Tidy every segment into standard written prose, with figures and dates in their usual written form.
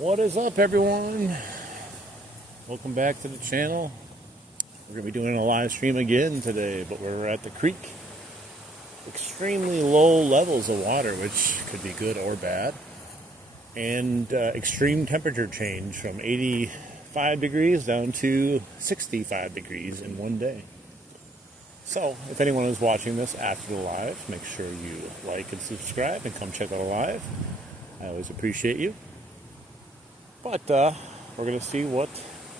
What is up, everyone? Welcome back to the channel. We're going to be doing a live stream again today, but we're at the creek. Extremely low levels of water, which could be good or bad. And extreme temperature change from 85 degrees down to 65 degrees in one day. So, if anyone is watching this after the live, make sure you like and subscribe and come check out a live. I always appreciate you. But we're going to see what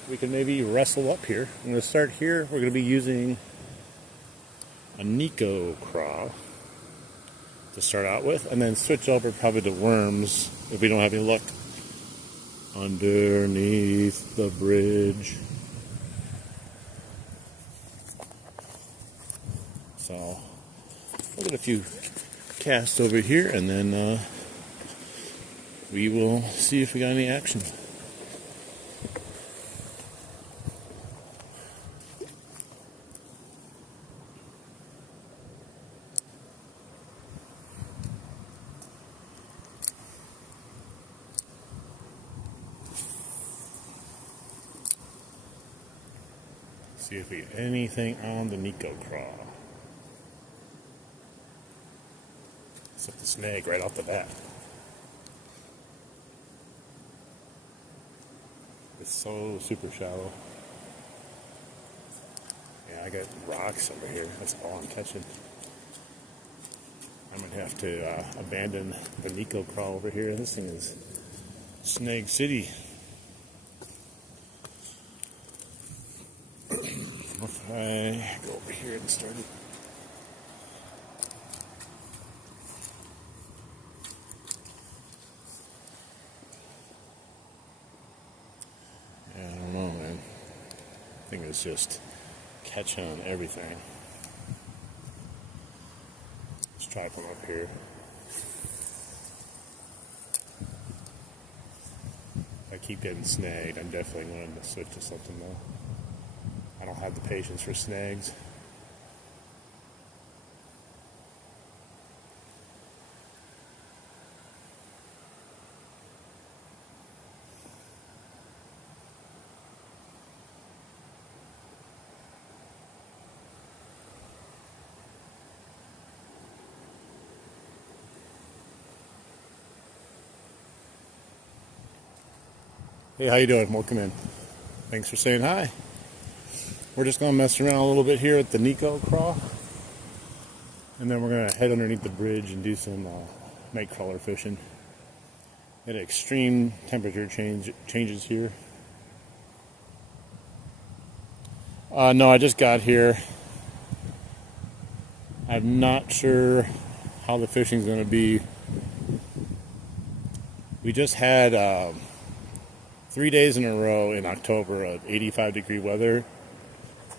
we can maybe wrestle up here. I'm going to start here. We're going to be using a Nico craw to start out with, and then switch over probably to worms if we don't have any luck underneath the bridge. So we'll get a few casts over here, and then we will see if we got any action. See if we get anything on the Nico craw. Except the snag right off the bat. It's so super shallow. Yeah, I got rocks over here. That's all I'm catching. I'm going to have to abandon the Nico craw over here. This thing is Snag City. If I go over here and start it. Yeah, I don't know, man. I think it's just catching on everything. Let's try from up here. If I keep getting snagged, I'm definitely going to switch to something though. I don't have the patience for snags. Hey, how you doing? Welcome in. Thanks for saying hi. We're just going to mess around a little bit here at the Nico craw. And then we're going to head underneath the bridge and do some night crawler fishing. At extreme temperature changes here. No, I just got here. I'm not sure how the fishing's going to be. We just had 3 days in a row in October of 85 degree weather.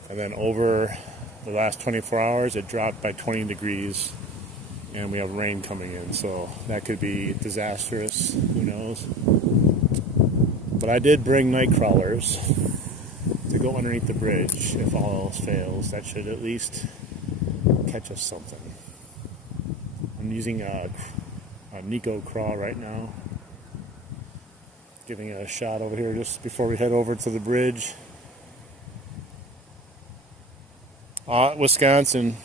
And then over the last 24 hours, it dropped by 20 degrees, and we have rain coming in, so that could be disastrous. Who knows? But I did bring night crawlers to go underneath the bridge. If all else fails, that should at least catch us something. I'm using a Nico craw right now. Giving it a shot over here just before we head over to the bridge. Wisconsin,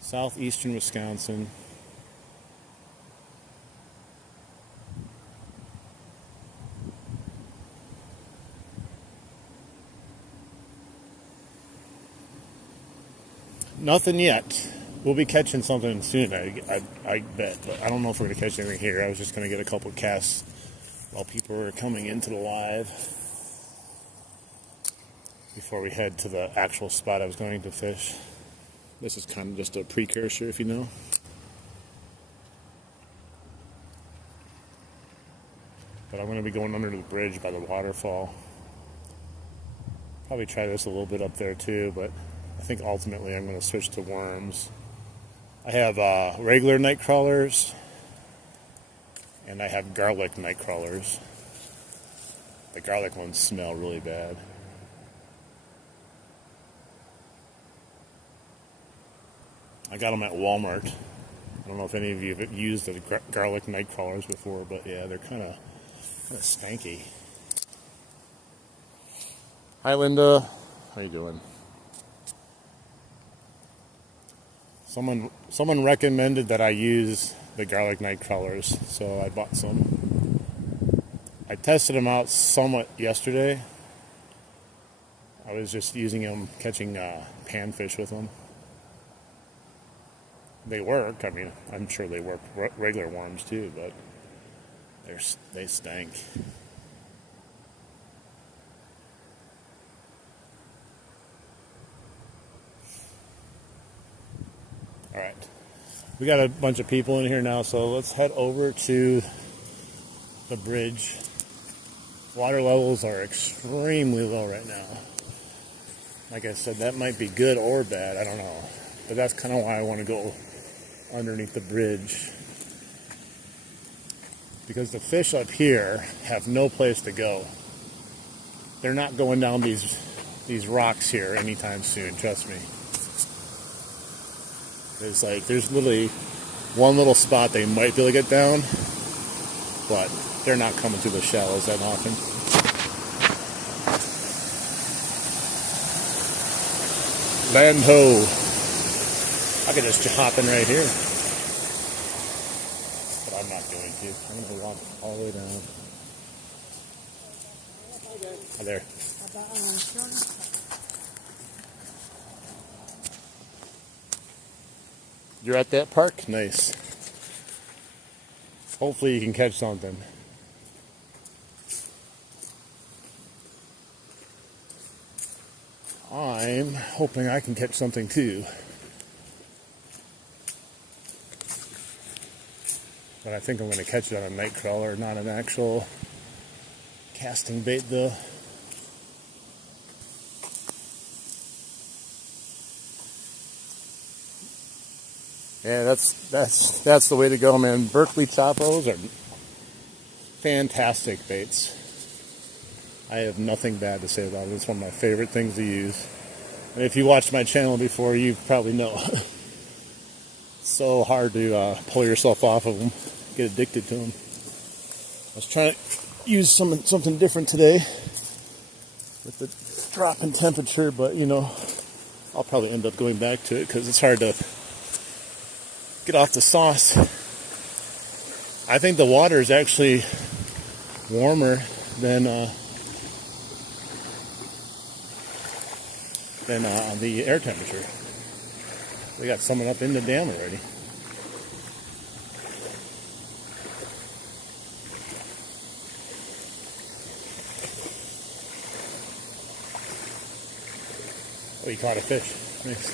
southeastern Wisconsin. Nothing yet. We'll be catching something soon, I bet. But I don't know if we're going to catch anything here. I was just going to get a couple casts while people are coming into the live, before we head to the actual spot I was going to fish. This is kind of just a precursor, if you know. But I'm going to be going under the bridge by the waterfall. Probably try this a little bit up there too, but I think ultimately I'm going to switch to worms. I have regular night crawlers, and I have garlic night crawlers. The garlic ones smell really bad. I got them at Walmart. I don't know if any of you have used the garlic night crawlers before, but yeah, they're kind of Kind of stanky. Hi, Linda. How you doing? Someone recommended that I use the garlic night crawlers, so I bought some. I tested them out somewhat yesterday. I was just using them, catching panfish with them. They work. I mean, I'm sure they work regular worms too, but they stank. All right, we got a bunch of people in here now, so let's head over to the bridge. Water levels are extremely low right now. Like I said, that might be good or bad, I don't know. But that's kind of why I want to go underneath the bridge. Because the fish up here have no place to go. They're not going down these rocks here anytime soon, trust me. There's literally one little spot they might be able to get down, but they're not coming through the shallows that often. Land ho! I could just hop in right here, but I'm not going to. I'm going to walk all the way down. Hi there. You're at that park? Nice. Hopefully you can catch something. I'm hoping I can catch something too. But I think I'm going to catch it on a night crawler, not an actual casting bait though. Yeah, that's the way to go, man. Berkeley Chopos are fantastic baits. I have nothing bad to say about it. It's one of my favorite things to use. And if you watched my channel before, you probably know. It's so hard to pull yourself off of them, get addicted to them. I was trying to use something different today with the drop in temperature, but you know, I'll probably end up going back to it because it's hard to get off the sauce. I think the water is actually warmer than the air temperature. We got someone up in the dam already. Oh, you caught a fish. Nice.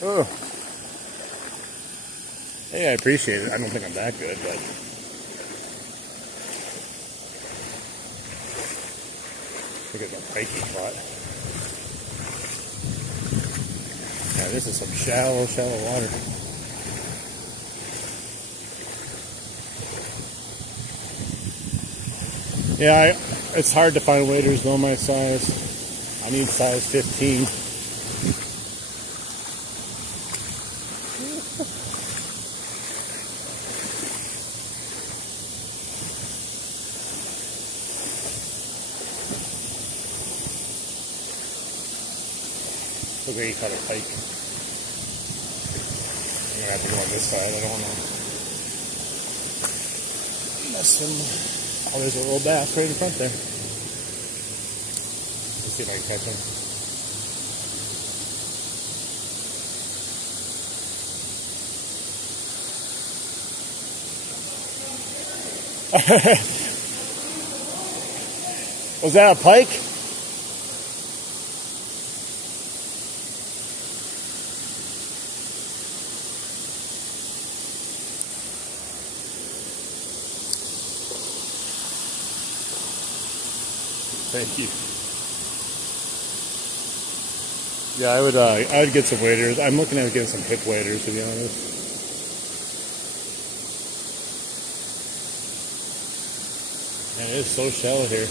Oh. Hey, I appreciate it. I don't think I'm that good, but look at the pike he caught. Yeah, this is some shallow water. Yeah, it's hard to find waders though my size. I need size 15. Look where he caught a pike. I'm gonna have to go on this side. I don't want to mess him. Oh, there's a little bass right in front there. Let's see if I can catch him. Was that a pike? Thank you. Yeah, I would get some waders. I'm looking at getting some hip waders, to be honest. Man, it is so shallow here.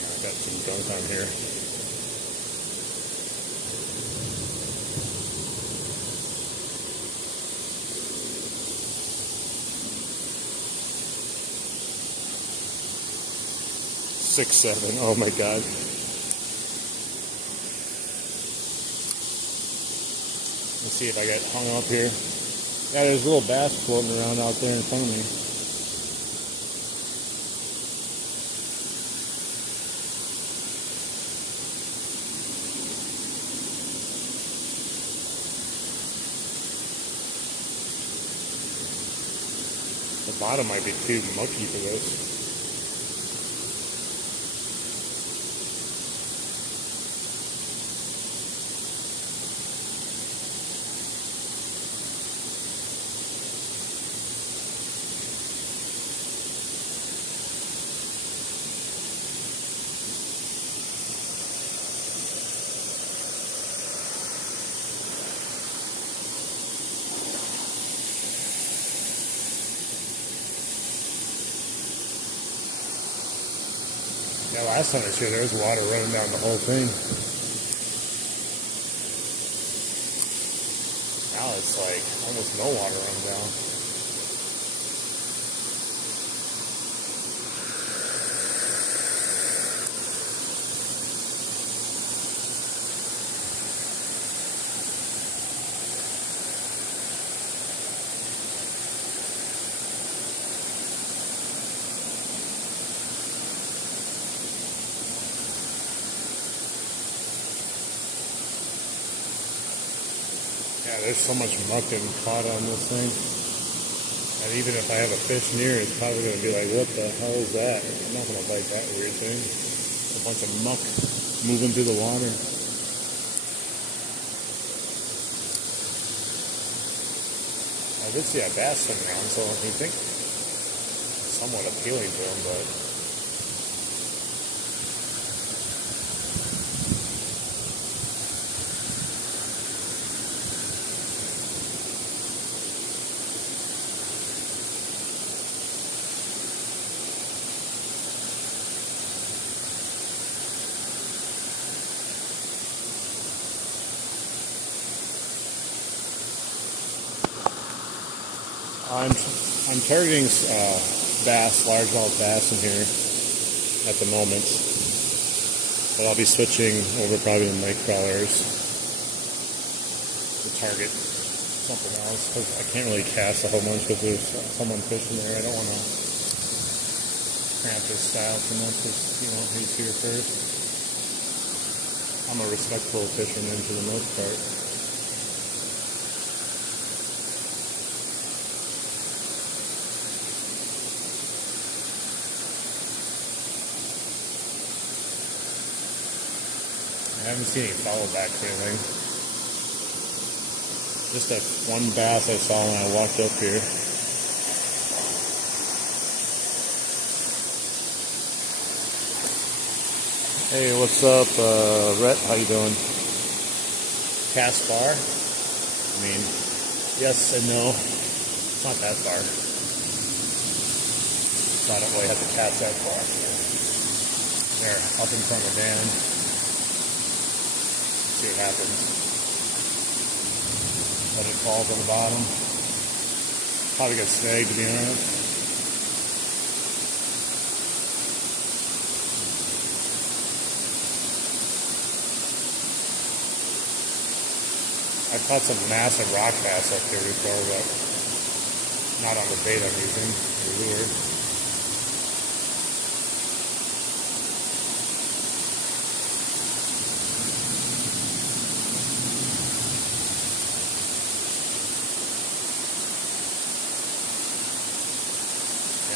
I got some gunk on here. 6, 7. Oh my God. Let's see if I get hung up here. Yeah, there's a little bass floating around out there in front of me. The bottom might be too mucky for this. Yeah, last time I was here, there was water running down the whole thing. Now it's like almost no water running down. Yeah, there's so much muck and caught on this thing. And even if I have a fish near, it's probably going to be like, what the hell is that? I'm not going to bite that weird thing. It's a bunch of muck moving through the water. I did see a bass swim around, so you think somewhat appealing to him, but I'm targeting bass, largemouth bass in here at the moment, but I'll be switching over probably to night crawlers to target something else, because I can't really cast a whole bunch because there's someone fishing there. I don't want to cramp his style too much because, you know, he's here first. I'm a respectful fisherman for the most part. I haven't seen any follow back or anything. Just that one bass I saw when I walked up here. Hey, what's up, Rhett? How you doing? Cast far? I mean, yes and no. It's not that far. So I don't really have to cast that far. There, up in front of the dam. See what happens. Let it fall to the bottom. Probably get snagged, to be honest. I've caught some massive rock bass up here before, but not on the bait I'm using, the lure.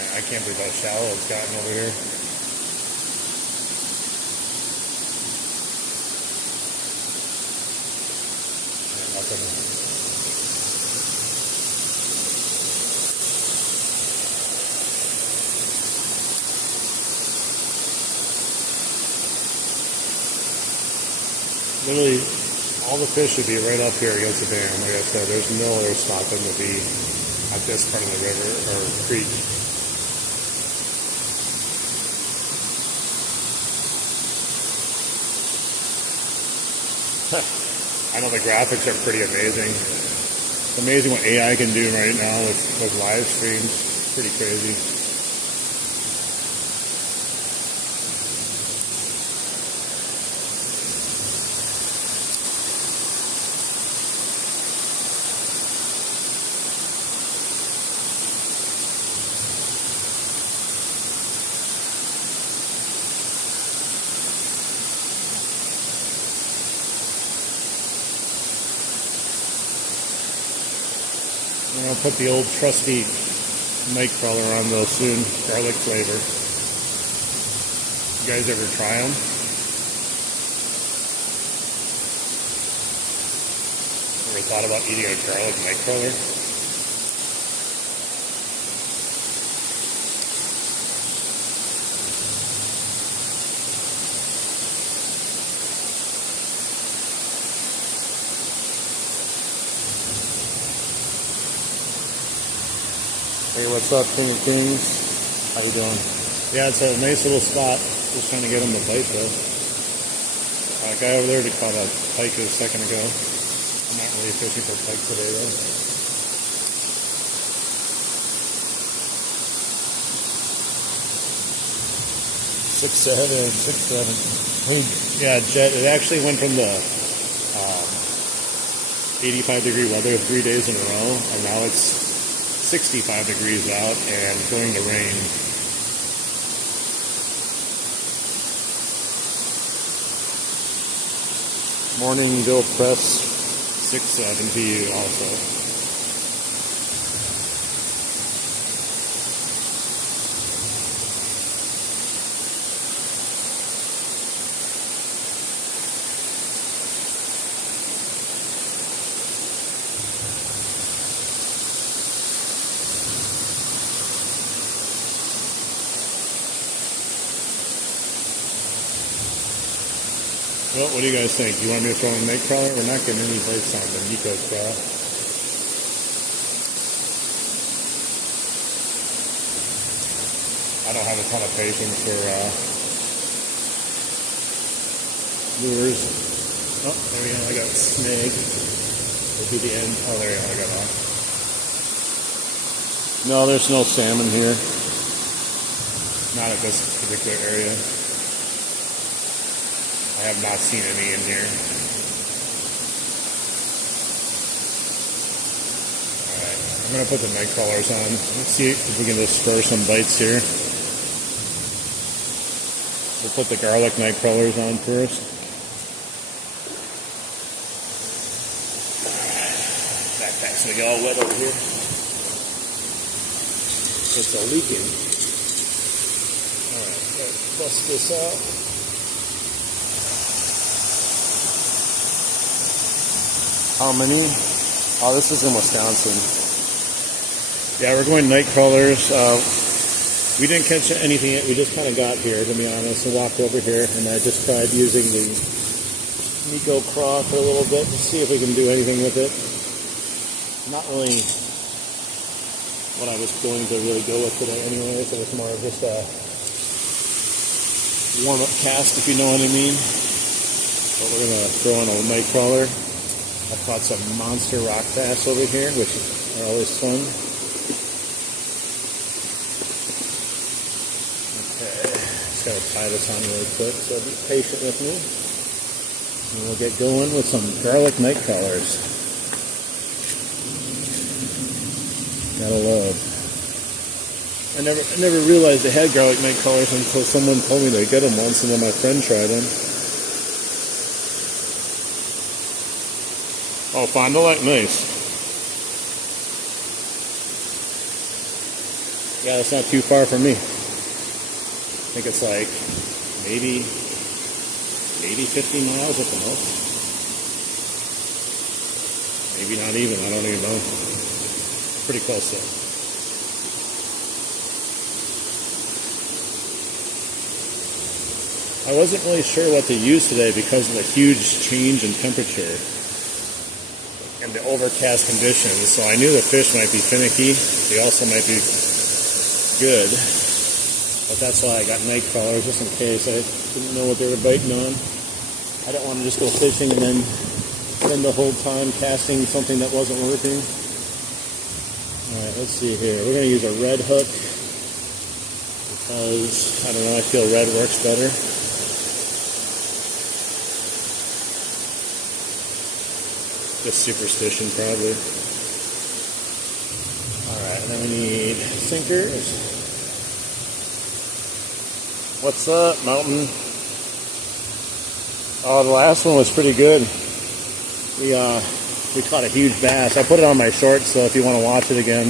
I can't believe how shallow it's gotten over here. Yeah, nothing. Literally, all the fish should be right up here against the dam. Like I said, there's no other spot than to be at this part of the river or creek. I know the graphics are pretty amazing. It's amazing what AI can do right now with live streams. It's pretty crazy. I'm gonna put the old trusty night crawler on though soon. Garlic flavor. You guys ever try them? Ever thought about eating a garlic night crawler? Hey, what's up, King of Kings? How you doing? Yeah, it's a nice little spot. Just trying to get him to bite, though. Guy over there caught a pike a second ago. I'm not really fishing for pike today, though. 6'7". Yeah, Jet. It actually went from the 85-degree weather 3 days in a row, and now it's 65 degrees out and going to rain. Morning, Bill Press 6'7" to you also. Well, what do you guys think? You want me to throw in a night crawler? We're not getting any bites on the Nico craw. I don't have a ton of patience for lures. Oh, there we go. I got a snag. We'll do the end. Oh, there we go. I got off. No, there's no salmon here. Not at this particular area. I have not seen any in here. Alright, I'm going to put the night crawlers on. Let's see if we can just spur some bites here. We'll put the garlic night crawlers on first. Backpack's going to get all wet over here. It's a leaking. Alright, let's bust this out. How many? Oh, this is in Wisconsin. Yeah, we're going night crawlers. We didn't catch anything yet. We just kind of got here, to be honest, and walked over here. And I just tried using the Nico craw for a little bit to see if we can do anything with it. Not really what I was going to really go with today anyway. So it's more of just a warm-up cast, if you know what I mean. But we're going to throw in a night crawler. I caught some monster rock bass over here, which are always fun. Okay, just gotta tie this on really quick, so be patient with me. And we'll get going with some garlic night crawlers. Gotta love. I never realized they had garlic night crawlers until someone told me they get them once, and then my friend tried them. Oh, Fond du Lac, nice. Yeah, that's not too far from me. I think it's like maybe 50 miles at the most. Maybe not even, I don't even know. Pretty close though. I wasn't really sure what to use today because of the huge change in temperature and the overcast conditions, so I knew the fish might be finicky. They also might be good, but that's why I got night crawlers, just in case. I didn't know what they were biting on. I don't want to just go fishing and then spend the whole time casting something that wasn't working. Alright, let's see here. We're going to use a red hook because, I don't know, I feel red works better. Just superstition, probably. Alright, and then we need sinkers. What's up, Mountain? Oh, the last one was pretty good. We We caught a huge bass. I put it on my shorts, so if you want to watch it again,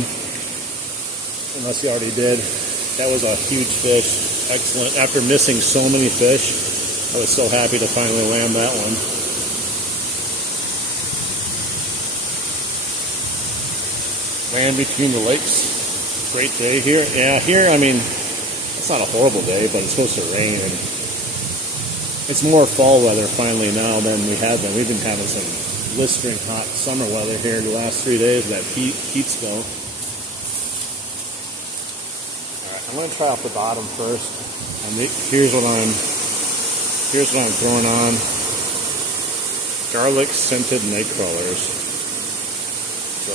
unless you already did, that was a huge fish. Excellent. After missing so many fish, I was so happy to finally land that one. Land between the lakes. Great day here. Yeah, here, I mean, it's not a horrible day, but it's supposed to rain. And it's more fall weather finally now than we have been. We've been having some blistering hot summer weather here the last 3 days, that heat spell. Alright, I'm going to try off the bottom first. And here's what I'm throwing on. Garlic scented night crawlers. So,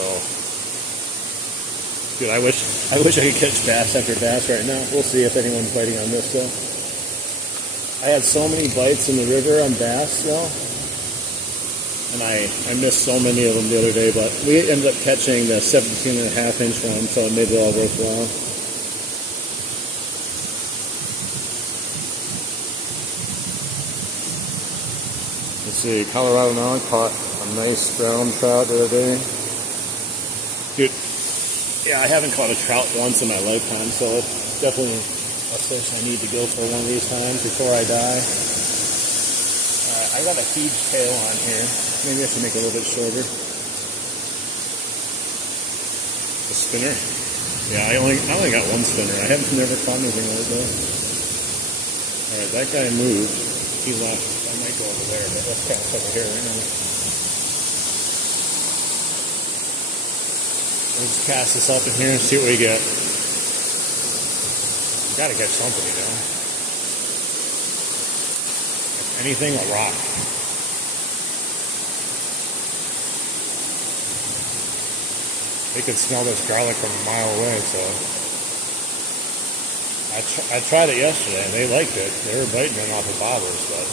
dude, I wish I could catch bass after bass right now. We'll see if anyone's biting on this though. I had so many bites in the river on bass though, and I missed so many of them the other day, but we ended up catching the 17.5-inch one, so it made it all worthwhile. Let's see, Colorado now caught a nice brown trout the other day. Dude, yeah, I haven't caught a trout once in my lifetime, so it's definitely a fish I need to go for one of these times before I die. I got a huge tail on here. Maybe I should make it a little bit shorter. A spinner. Yeah, I only got one spinner. I haven't never caught anything like that. Alright, that guy moved. He left. I might go over there, but let's cast over here right now. We'll just cast this up in here and see what we get. Gotta get something, you know. If anything, a rock. They could smell this garlic from a mile away, so. I tried it yesterday, and they liked it. They were biting it off the bobbers, but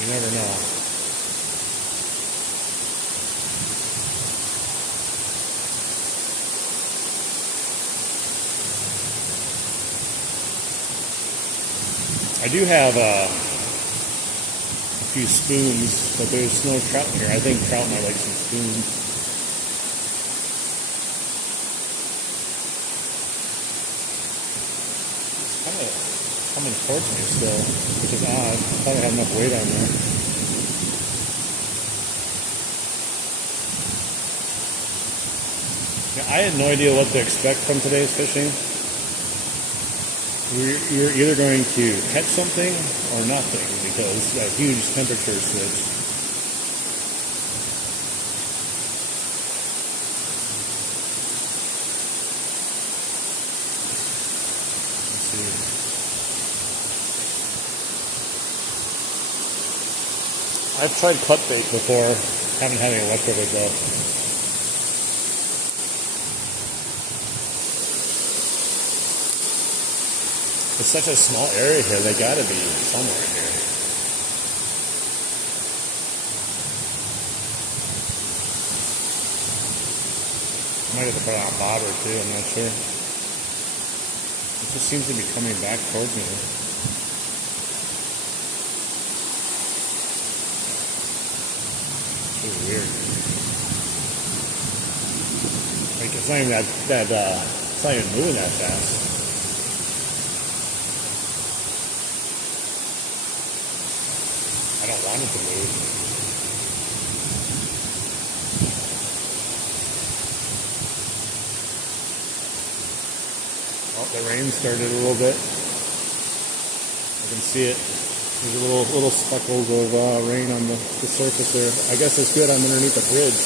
you never know. I do have a few spoons, but there's no trout here. I think trout might like some spoons. It's kind of coming towards me still, which is odd. I thought I had enough weight on there. Yeah, I had no idea what to expect from today's fishing. You're either going to catch something or nothing because that huge temperature switch. Let's see. I've tried cut bait before. Haven't had any luck with it though. It's such a small area here, they gotta be somewhere here. I might have to put it on a bobber too, I'm not sure. It just seems to be coming back towards me. It's really weird. Like, it's not even it's not even moving that fast. I don't want it to move. Oh, the rain started a little bit. I can see it. There's a little speckles of rain on the surface there. I guess it's good. I'm underneath the bridge.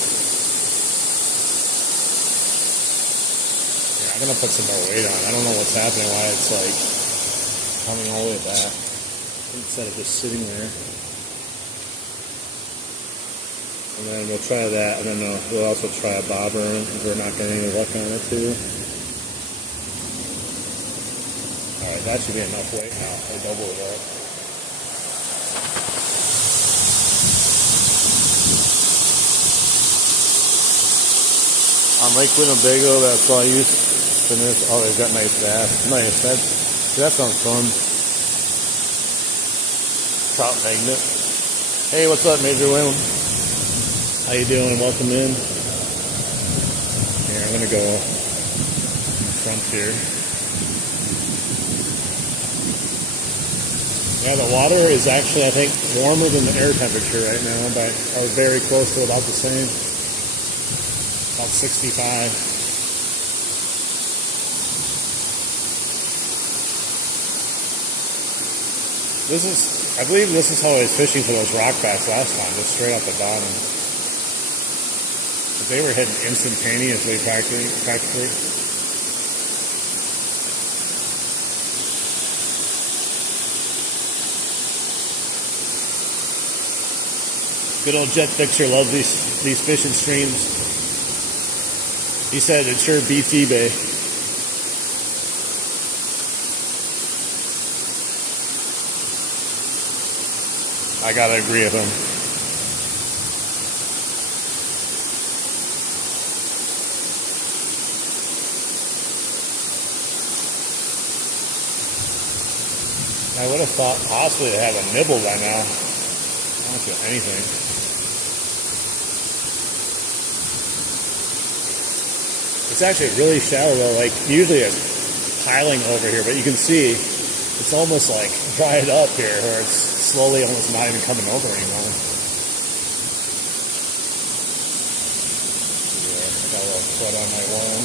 Yeah, I'm gonna put some more weight on. I don't know what's happening. Why it's like coming all the way back instead of just sitting there. And then we'll try that, and then we'll also try a bobber if we're not getting any luck on it too. Alright, that should be enough weight now. I'll double it up. On Lake Winnebago, that's all I use for this. Oh, they've got nice bass. Nice. That sounds fun. Trout magnet. Hey, what's up, Major Wayne? How you doing? Welcome in. Here, I'm gonna go in front here. Yeah, the water is actually, I think, warmer than the air temperature right now, but or very close to about the same. About 65. I believe this is how I was fishing for those rock bats last time, just straight off the bottom. But they were hitting instantaneously, practically. Good old Jet Fixer loves these fishing streams. He said it sure beats eBay. I gotta agree with him. I would have thought possibly to have a nibble by now. I don't feel anything. It's actually really shallow though. Like usually it's piling over here, but you can see it's almost like dried up here, where it's slowly almost not even coming over anymore. Yeah, I got a little foot on my worm.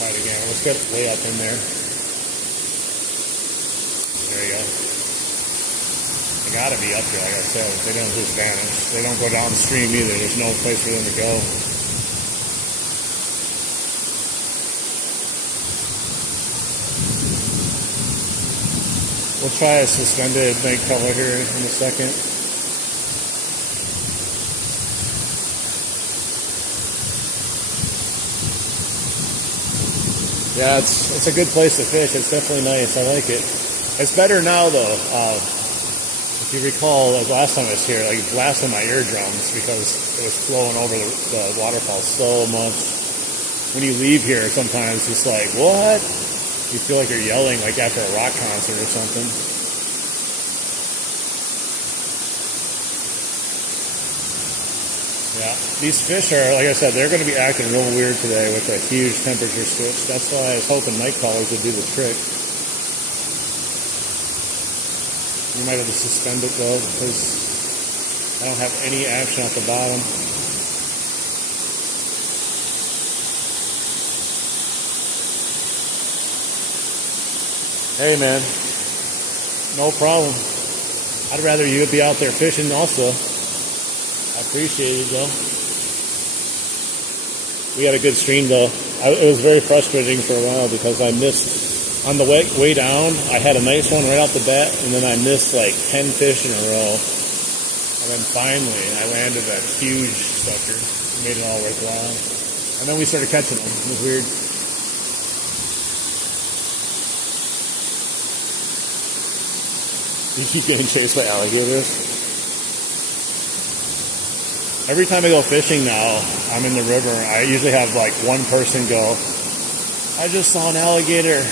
Try it again. Let's get way up in there. There you go. They gotta be up here, like I said. They don't just vanish. They don't go downstream either. There's no place for them to go. We'll try a suspended night color here in a second. Yeah, it's a good place to fish. It's definitely nice. I like it. It's better now though. If you recall, like last time I was here, like blasting my eardrums because it was flowing over the waterfall so much. When you leave here, sometimes it's like, what? You feel like you're yelling like after a rock concert or something. Yeah, these fish are, like I said, they're going to be acting real weird today with a huge temperature switch. That's why I was hoping night crawlers would do the trick. We might have to suspend it though, because I don't have any action at the bottom. Hey man, no problem. I'd rather you be out there fishing also. I appreciate it though. We had a good stream though. It was very frustrating for a while because I missed, on the way down, I had a nice one right off the bat, and then I missed like 10 fish in a row. And then finally, I landed that huge sucker. Made it all worthwhile. And then we started catching them. It was weird. You keep getting chased by alligators. Every time I go fishing now, I'm in the river. I usually have like one person go, I just saw an alligator.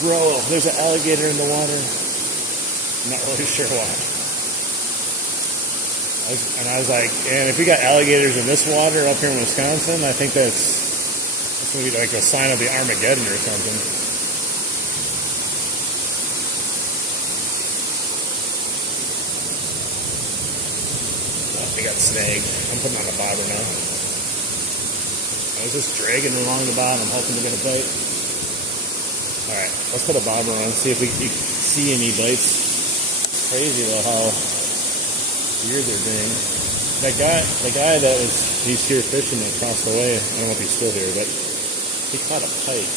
Bro, there's an alligator in the water. I'm not really sure why. I was like, and if we got alligators in this water up here in Wisconsin, I think that's going to be like a sign of the Armageddon or something. I got snagged. I'm putting on a bobber now. I was just dragging along the bottom, hoping to get a bite. Alright, let's put a bobber on and see if we can see any bites. It's crazy though how weird they're being. The guy that he's here fishing across the way, I don't know if he's still here, but he caught a pike.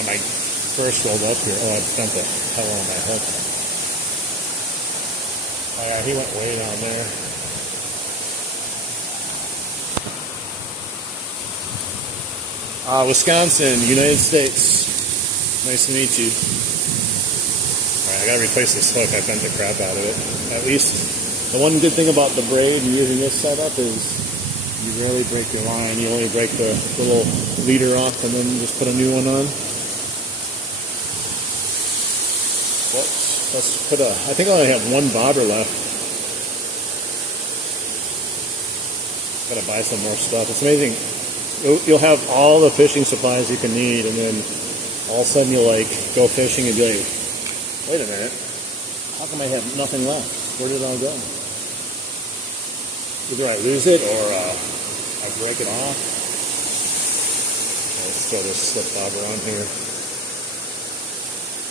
When I first rolled up here, I bent the hell on my hook. Oh yeah, he went way down there. Wisconsin, United States. Nice to meet you. Alright, I gotta replace this hook. I bent the crap out of it. At least, the one good thing about the braid and using this setup is you rarely break your line. You only break the little leader off and then just put a new one on. Whoops. Let's put I think I only have one bobber left. Gotta buy some more stuff. It's amazing. You'll have all the fishing supplies you can need, and then all of a sudden you'll like go fishing and be like, wait a minute, how come I have nothing left? Where did it all go? Either I lose it or I break it off. Let's throw this slip bobber on here.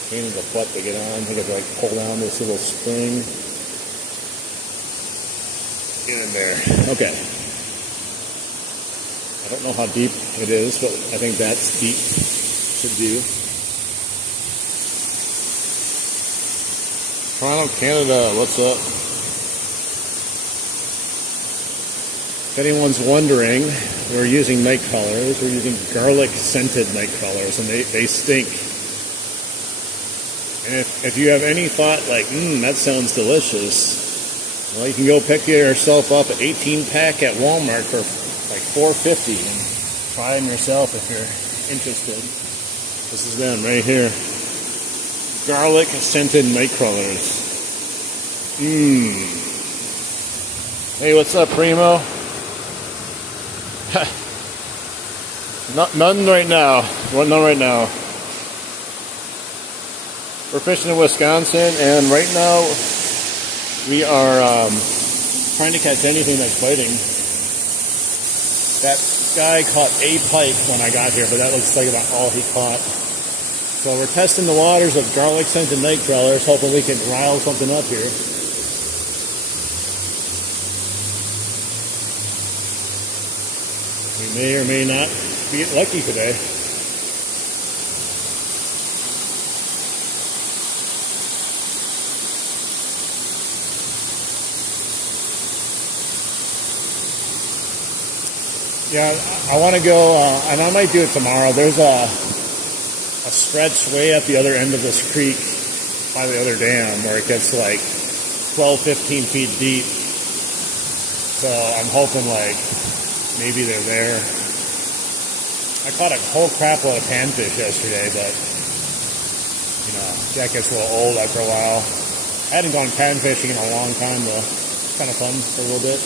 Pain in the butt to get on. I gotta like pull down this little spring. Get in there. Okay. I don't know how deep it is, but I think that's deep. Should do. Toronto, Canada, what's up? If anyone's wondering, we're using night crawlers. We're using garlic-scented night crawlers, and they stink. And if you have any thought like, that sounds delicious, well, you can go pick yourself up an 18-pack at Walmart for like $4.50 and try them yourself if you're interested. This is them right here. Garlic-scented night crawlers. Hey, what's up, Primo? None right now. None right now. We're fishing in Wisconsin, and right now we are trying to catch anything that's biting. That guy caught a pike when I got here, but that looks like about all he caught. So we're testing the waters of garlic-scented night crawlers, hoping we can rile something up here. We may or may not be lucky today. Yeah, I want to go, and I might do it tomorrow. There's a stretch way at the other end of this creek by the other dam where it gets like 12, 15 feet deep. So I'm hoping like maybe they're there. I caught a whole crap load of panfish yesterday, but you know, that gets a little old after a while. I hadn't gone pan fishing in a long time though. It's kind of fun for a little bit.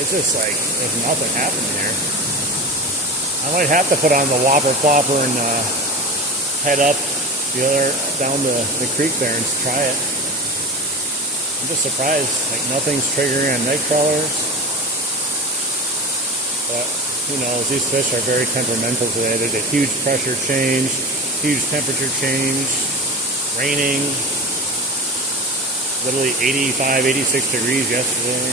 It's just like, there's nothing happening here. I might have to put on the whopper plopper and head up down the creek there and try it. I'm just surprised, like nothing's triggering on night crawlers. But who knows, these fish are very temperamental today. There's a huge pressure change, huge temperature change, raining, literally 85, 86 degrees yesterday.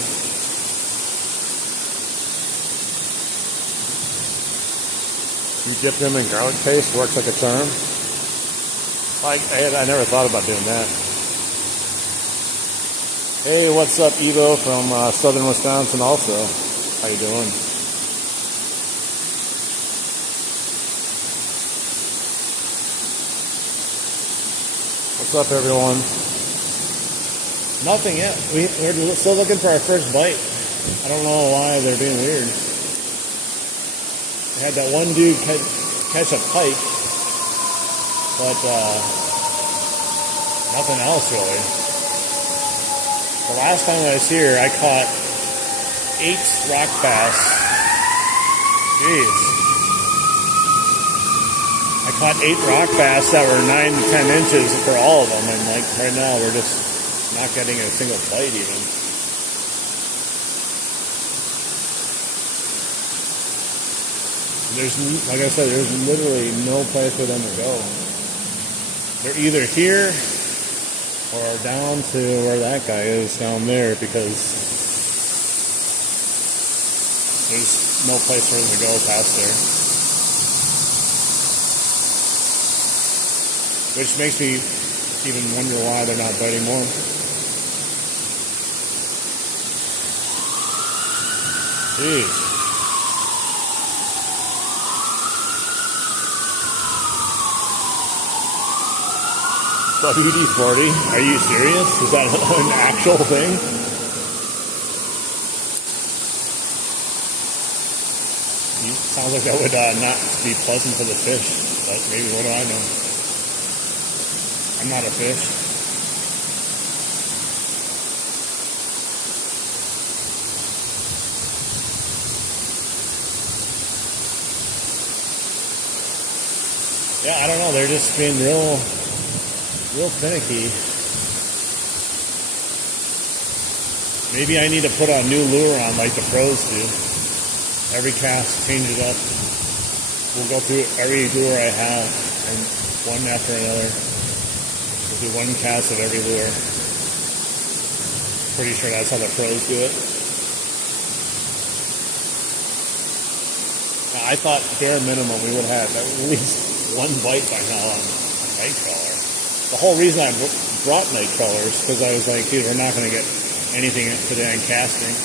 You dip them in garlic paste, works like a charm. I never thought about doing that. Hey, what's up, Evo from southern Wisconsin also. How you doing? What's up, everyone? Nothing yet. We're still looking for our first bite. I don't know why they're being weird. I had that one dude catch a pike, but nothing else really. The last time I was here, I caught 8 rock bass. Jeez. I caught 8 rock bass that were 9 to 10 inches for all of them, and like right now we're just not getting a single bite even. There's, like I said, there's literally no place for them to go. They're either here or down to where that guy is down there, because there's no place for them to go past there. Which makes me even wonder why they're not biting more. Jeez. WD-40? Are you serious? Is that an actual thing? Sounds like that would not be pleasant for the fish. but maybe, what do I know? I'm not a fish. Yeah, I don't know. They're just being real finicky. Maybe I need to put a new lure on like the pros do. Every cast, change it up. We'll go through every lure I have, and one after another. We'll do one cast of every lure. Pretty sure that's how the pros do it. I thought bare minimum we would have at least one bite by now on night crawler. The whole reason I brought night crawlers because I was like, dude, we're not going to get anything today on casting.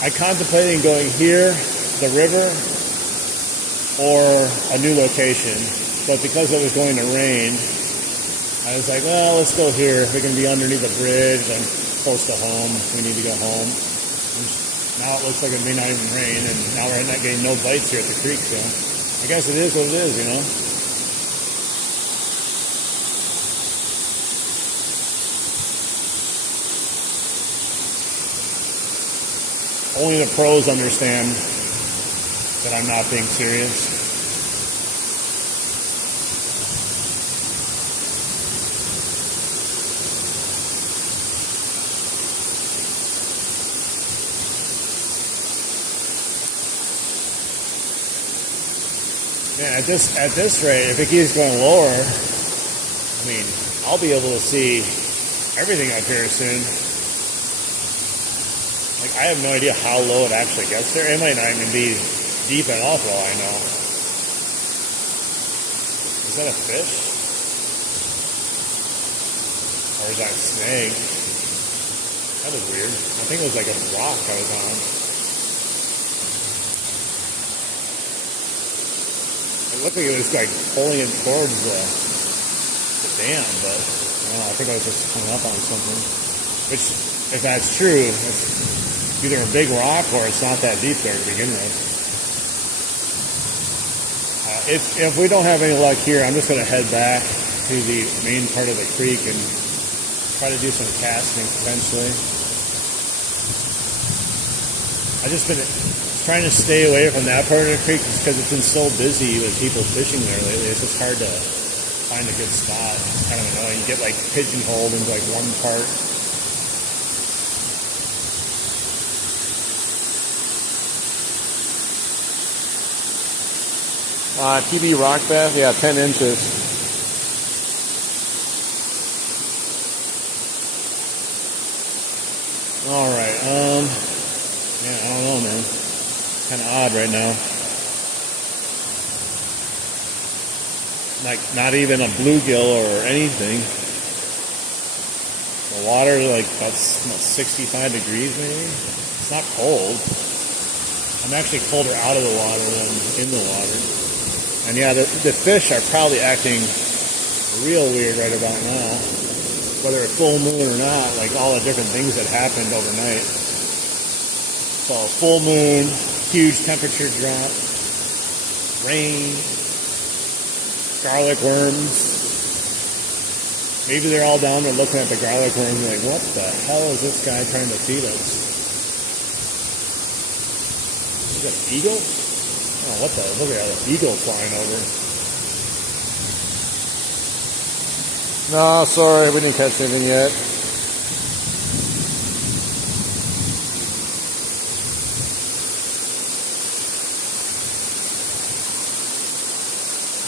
I contemplated going here, the river, or a new location, but because it was going to rain, I was like, well, let's go here. We're going to be underneath the bridge. I'm close to home. We need to go home. And now it looks like it may not even rain, and now we're not getting no bites here at the creek, so I guess it is what it is, you know? Only the pros understand that I'm not being serious. Man, at this rate, if it keeps going lower, I mean, I'll be able to see everything up here soon. Like, I have no idea how low it actually gets there. It might not even be deep at all for all I know. Is that a fish? Or is that a snag? That was weird. I think it was like a rock I was on. It looked like it was like pulling it towards the dam, but I don't know, I think I was just hung up on something. Which, if that's true, it's either a big rock or it's not that deep there to begin with. If we don't have any luck here, I'm just going to head back to the main part of the creek and try to do some casting potentially. I've just been trying to stay away from that part of the creek just because it's been so busy with people fishing there lately. It's just hard to find a good spot. It's kind of annoying. You get like pigeonholed into like one part. TB rock bass, yeah, 10 inches. All right, yeah, I don't know, man. Kind of odd right now. Like, not even a bluegill or anything. The water, like, that's 65 degrees maybe. It's not cold. I'm actually colder out of the water than in the water. And yeah, the fish are probably acting real weird right about now. Whether it's full moon or not, like all the different things that happened overnight. So full moon, huge temperature drop, rain, garlic worms. Maybe they're all down there looking at the garlic worms like, what the hell is this guy trying to feed us? Is that an eagle? Oh, what the? Look at that eagle flying over. No, sorry, we didn't catch anything yet.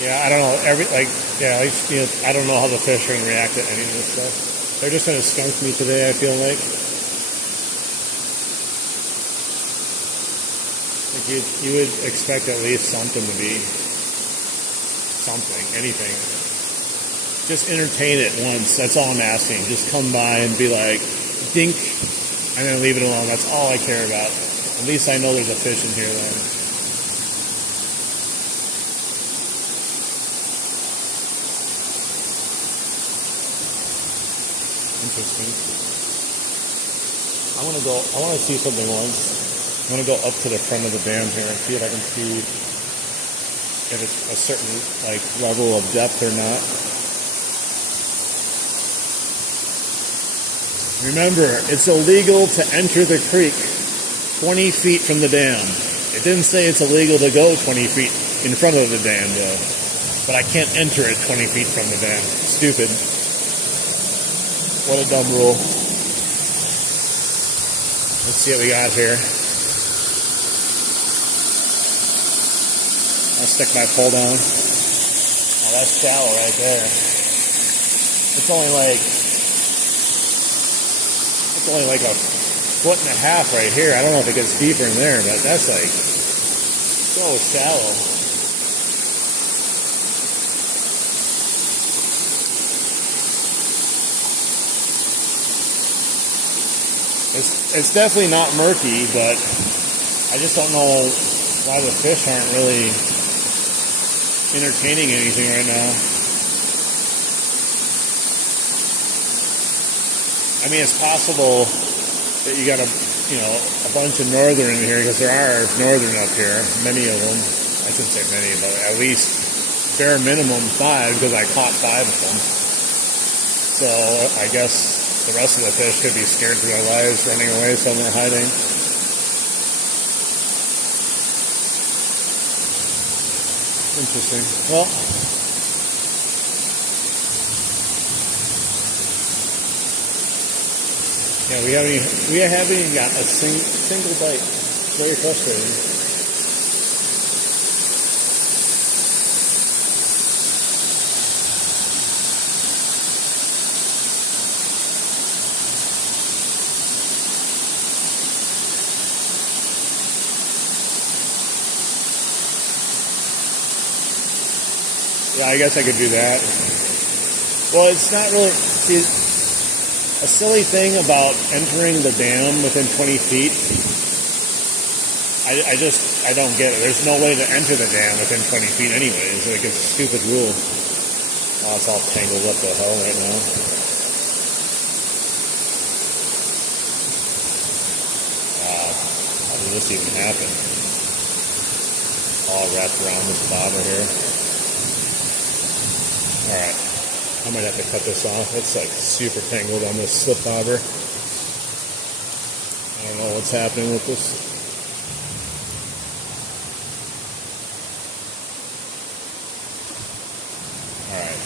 Yeah, I don't know. I don't know how the fish are going to react to any of this stuff. They're just going to skunk me today, I feel like. You would expect at least something to be something, anything. Just entertain it once. That's all I'm asking. Just come by and be like, dink, and then leave it alone. That's all I care about. At least I know there's a fish in here then. Interesting. I want to see something once. I'm going to go up to the front of the dam here and see if I can see if it's a certain like level of depth or not. Remember, it's illegal to enter the creek 20 feet from the dam. It didn't say it's illegal to go 20 feet in front of the dam, though. But I can't enter it 20 feet from the dam. Stupid. What a dumb rule. Let's see what we got here. I'll stick my pole down. Oh, that's shallow right there. It's only like a foot and a half right here. I don't know if it gets deeper in there, but that's like so shallow. It's definitely not murky, but I just don't know why the fish aren't really entertaining anything right now. I mean, it's possible that you got a bunch of northern in here, because there are northern up here, many of them. I shouldn't say many, but at least bare minimum 5, because I caught 5 of them. So I guess the rest of the fish could be scared for their lives, running away somewhere, hiding. Interesting. Well, yeah, we haven't even got a single bite. It's very frustrating. Yeah, I guess I could do that. Well, it's not really... See, a silly thing about entering the dam within 20 feet, I don't get it. There's no way to enter the dam within 20 feet anyways. Like, it's a stupid rule. Oh, it's all tangled up the hell right now. Wow. How did this even happen? All wrapped around this bobber here. Alright. I might have to cut this off. It's like super tangled on this slip bobber. I don't know what's happening with this. Alright.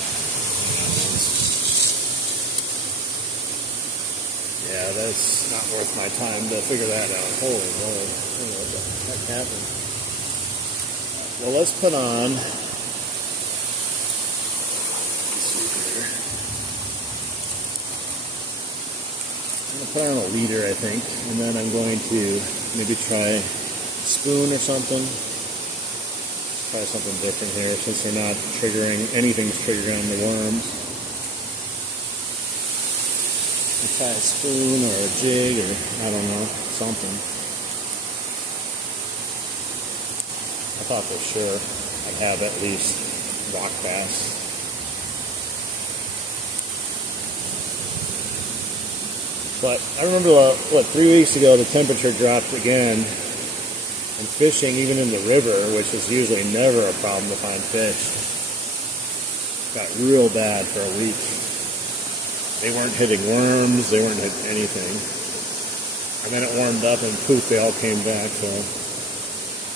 Yeah, that's not worth my time to figure that out. Holy Lord. I don't know what the heck happened. Well, let's put on... I'm going to put on a leader, I think, and then I'm going to maybe try a spoon or something. Try something different here, since they're not triggering, anything's triggering on the worms. I'll try a spoon or a jig or, I don't know, something. I thought for sure I'd have at least rock bass. But I remember, 3 weeks ago, the temperature dropped again, and fishing, even in the river, which is usually never a problem to find fish, got real bad for a week. They weren't hitting worms, they weren't hitting anything. And then it warmed up, and poof, they all came back. So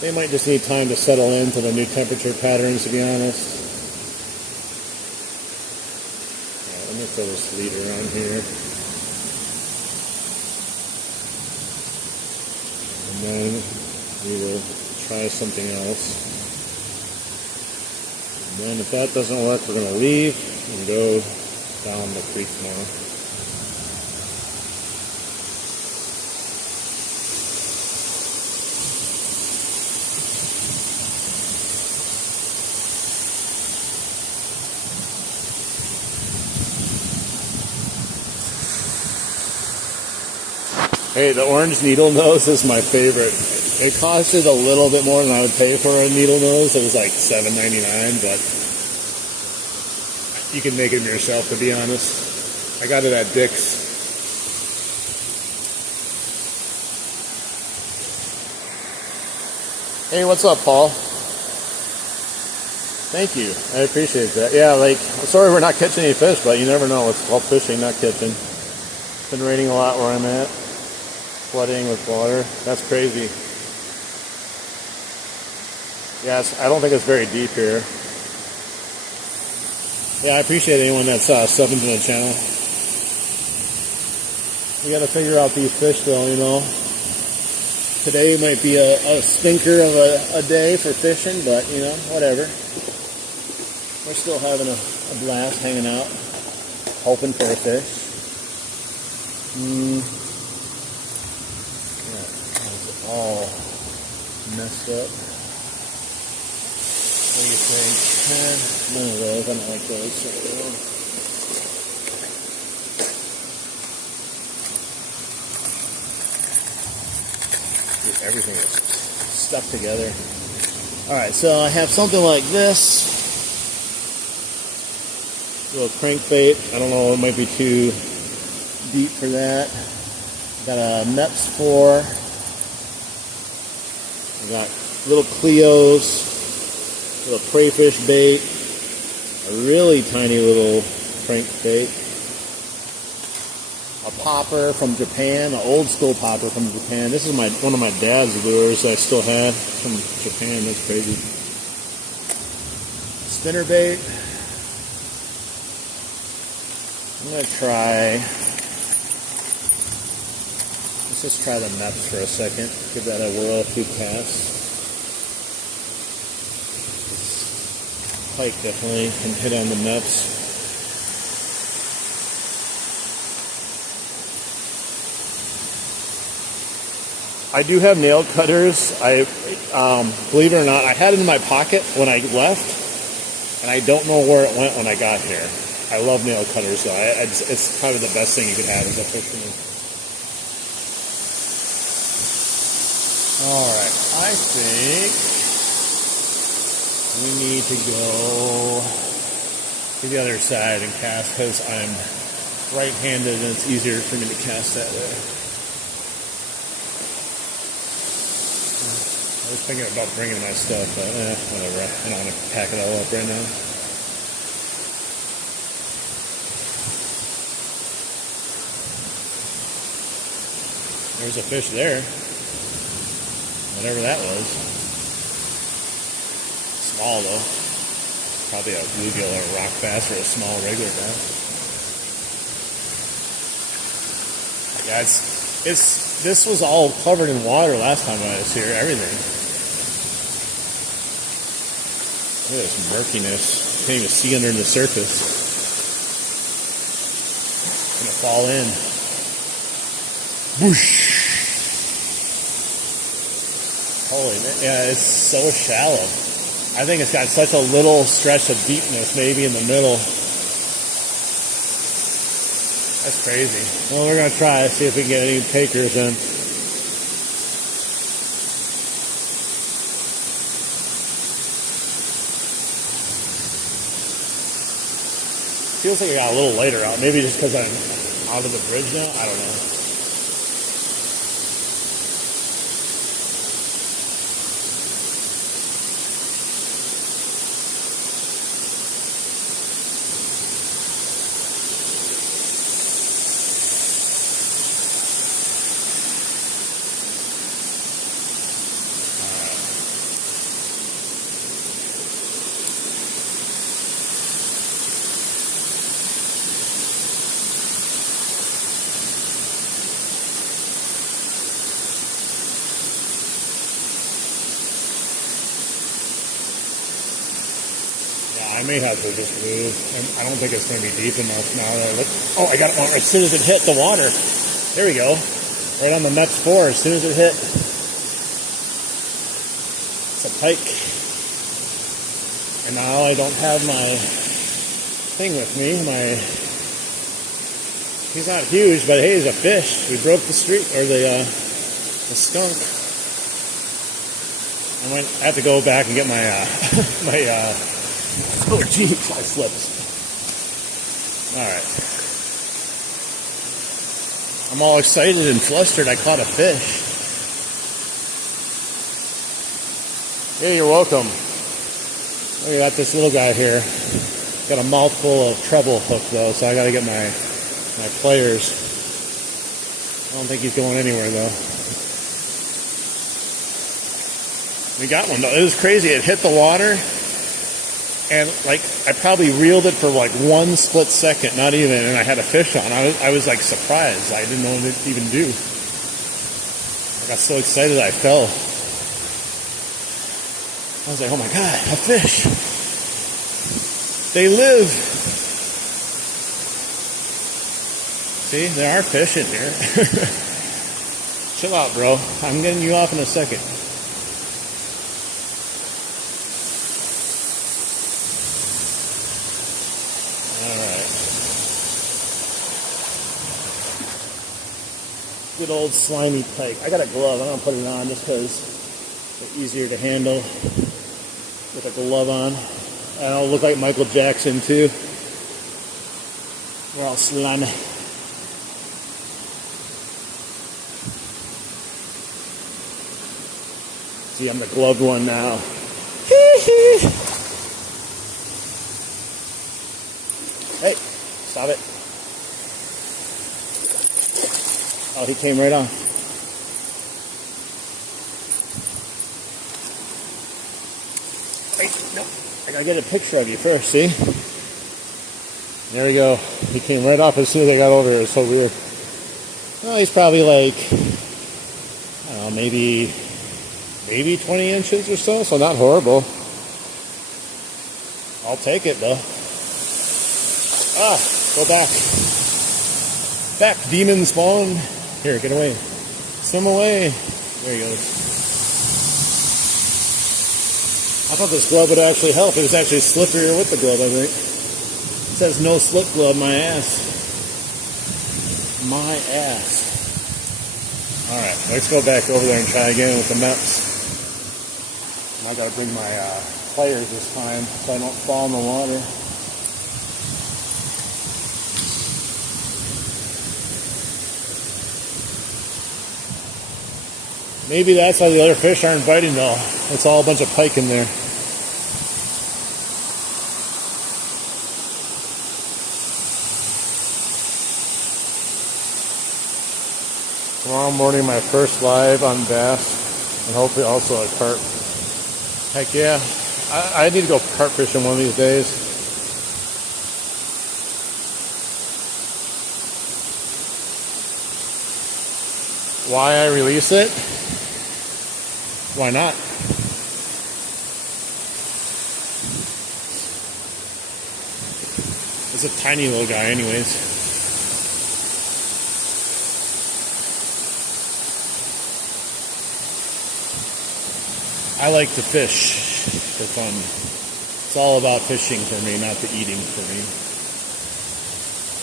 they might just need time to settle into the new temperature patterns, to be honest. Let me throw this leader on here. And then we will try something else. And then if that doesn't work, we're going to leave and go down the creek more. Hey, the orange needle nose is my favorite. It costed a little bit more than I would pay for a needle nose. It was like $7.99, but you can make it yourself, to be honest. I got it at Dick's. Hey, what's up, Paul? Thank you. I appreciate that. Yeah, like, sorry we're not catching any fish, but you never know. It's called fishing, not catching. It's been raining a lot where I'm at. Flooding with water. That's crazy. Yes, I don't think it's very deep here. Yeah, I appreciate anyone that's subbing to the channel. We got to figure out these fish, though, you know. Today might be a stinker of a day for fishing, but, you know, whatever. We're still having a blast hanging out, hoping for a fish. Yeah, it's all messed up. What do you think? None of those. I don't like those. So everything is stuck together. Alright, so I have something like this. Little crankbait. I don't know, it might be too deep for that. Got a Meps 4. I got little Cleos. Little crayfish bait, a really tiny little crankbait, a popper from Japan, an old school popper from Japan. This is one of my dad's lures I still have from Japan. That's crazy. Spinner bait. I'm gonna try. Let's just try the Meps for a second. Give that a whirl, a few casts. Pike definitely can hit on the Meps. I do have nail cutters. Believe it or not, I had it in my pocket when I left, and I don't know where it went when I got here. I love nail cutters, so it's probably the best thing you could have as a fisherman. All right, I think we need to go to the other side and cast because I'm right-handed and it's easier for me to cast that way. I was thinking about bringing my stuff, but whatever. I don't want to pack it all up right now. There's a fish there. Whatever that was. Small though, probably a bluegill or a rock bass or a small regular bass. Yeah, this was all covered in water last time I was here. Everything. Look at this murkiness. Can't even see under the surface. It's gonna fall in. Whoosh! Holy man! Yeah, it's so shallow. I think it's got such a little stretch of deepness, maybe in the middle. That's crazy. Well, we're going to try, see if we can get any takers in. Feels like I got a little later out. Maybe just because I'm out of the bridge now. I don't know. I may have to just move. I don't think it's going to be deep enough now. Oh, I got it as soon as it hit the water. There we go. Right on the Meps 4 as soon as it hit. It's a pike. And now I don't have my thing with me. He's not huge, but hey, he's a fish. We broke the streak, or the skunk. I have to go back and get my oh, jeez, I slipped. All right. I'm all excited and flustered. I caught a fish. Yeah, you're welcome. We got this little guy here. Got a mouthful of treble hook though, so I gotta get my pliers. I don't think he's going anywhere though. We got one though. It was crazy. It hit the water, and like I probably reeled it for like 1 split second, not even, and I had a fish on. I was like surprised. I didn't know what it even do. I got so excited I fell. I was like, oh my God, a fish. They live. See, there are fish in here. Chill out, bro. I'm getting you off in a second. Alright. Good old slimy pike. I got a glove. I'm going to put it on just because it's easier to handle with a glove on. And I'll look like Michael Jackson too. We're all slimy. See, I'm the gloved one now. Hey, stop it. Oh, he came right on. Wait, no. I gotta get a picture of you first, see? There we go. He came right off as soon as I got over here. It was so weird. Well, he's probably like, I don't know, maybe 20 inches or so not horrible. I'll take it though. Go back. Back, demon spawn. Here, get away. Swim away. There he goes. I thought this glove would actually help. It was actually slipperier with the glove, I think. It says no slip glove, my ass. My ass. Alright, let's go back over there and try again with the MEPS. I gotta bring my pliers this time so I don't fall in the water. Maybe that's why the other fish aren't biting though. It's all a bunch of pike in there. Tomorrow morning, my first live on bass, and hopefully also a carp. Heck yeah. I need to go carp fishing one of these days. Why I release it? Why not? It's a tiny little guy anyways. I like to fish for fun. It's all about fishing for me, not the eating for me.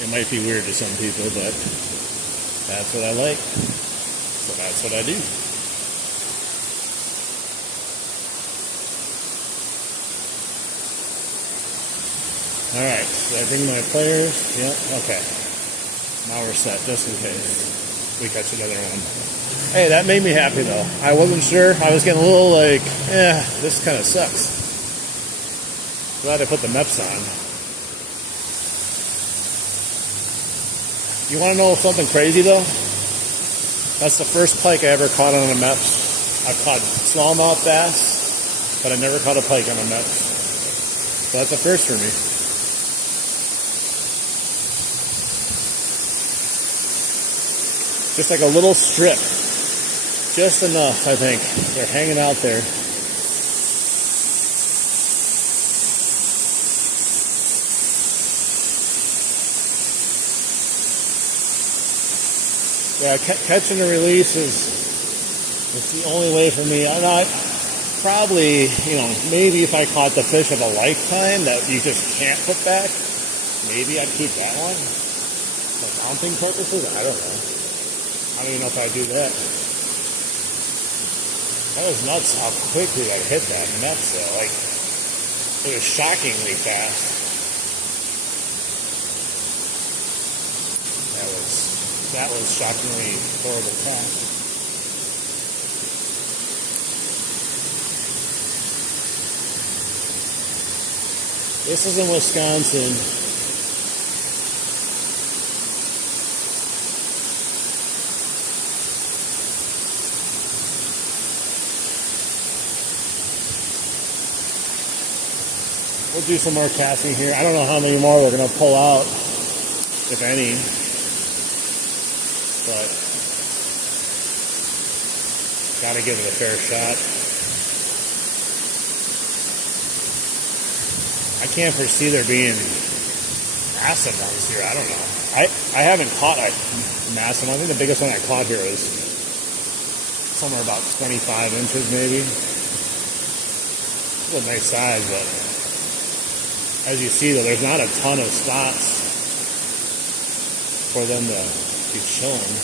It might be weird to some people, but that's what I like. So that's what I do. Alright, did I bring my pliers? Yeah, okay. Now we're set, just in case we catch another one. Hey, that made me happy though. I wasn't sure. I was getting a little like, this kind of sucks. Glad I put the MEPS on. You want to know something crazy though? That's the first pike I ever caught on a MEPS. I've caught smallmouth bass, but I never caught a pike on a MEPS. So that's a first for me. Just like a little strip. Just enough, I think. They're hanging out there. Yeah, catch and release is the only way for me. I probably, maybe if I caught the fish of a lifetime that you just can't put back, maybe I'd keep that one. For mounting purposes, I don't know. I don't even know if I'd do that. That was nuts how quickly I hit that net though. Like, it was shockingly fast. That was shockingly horrible fast. This is in Wisconsin. We'll do some more casting here. I don't know how many more we're going to pull out, if any. But got to give it a fair shot. I can't foresee there being massive ones here. I don't know. I haven't caught a massive one. I think the biggest one I caught here was somewhere about 25 inches maybe. It's a nice size, but as you see, though, there's not a ton of spots for them to be chilling.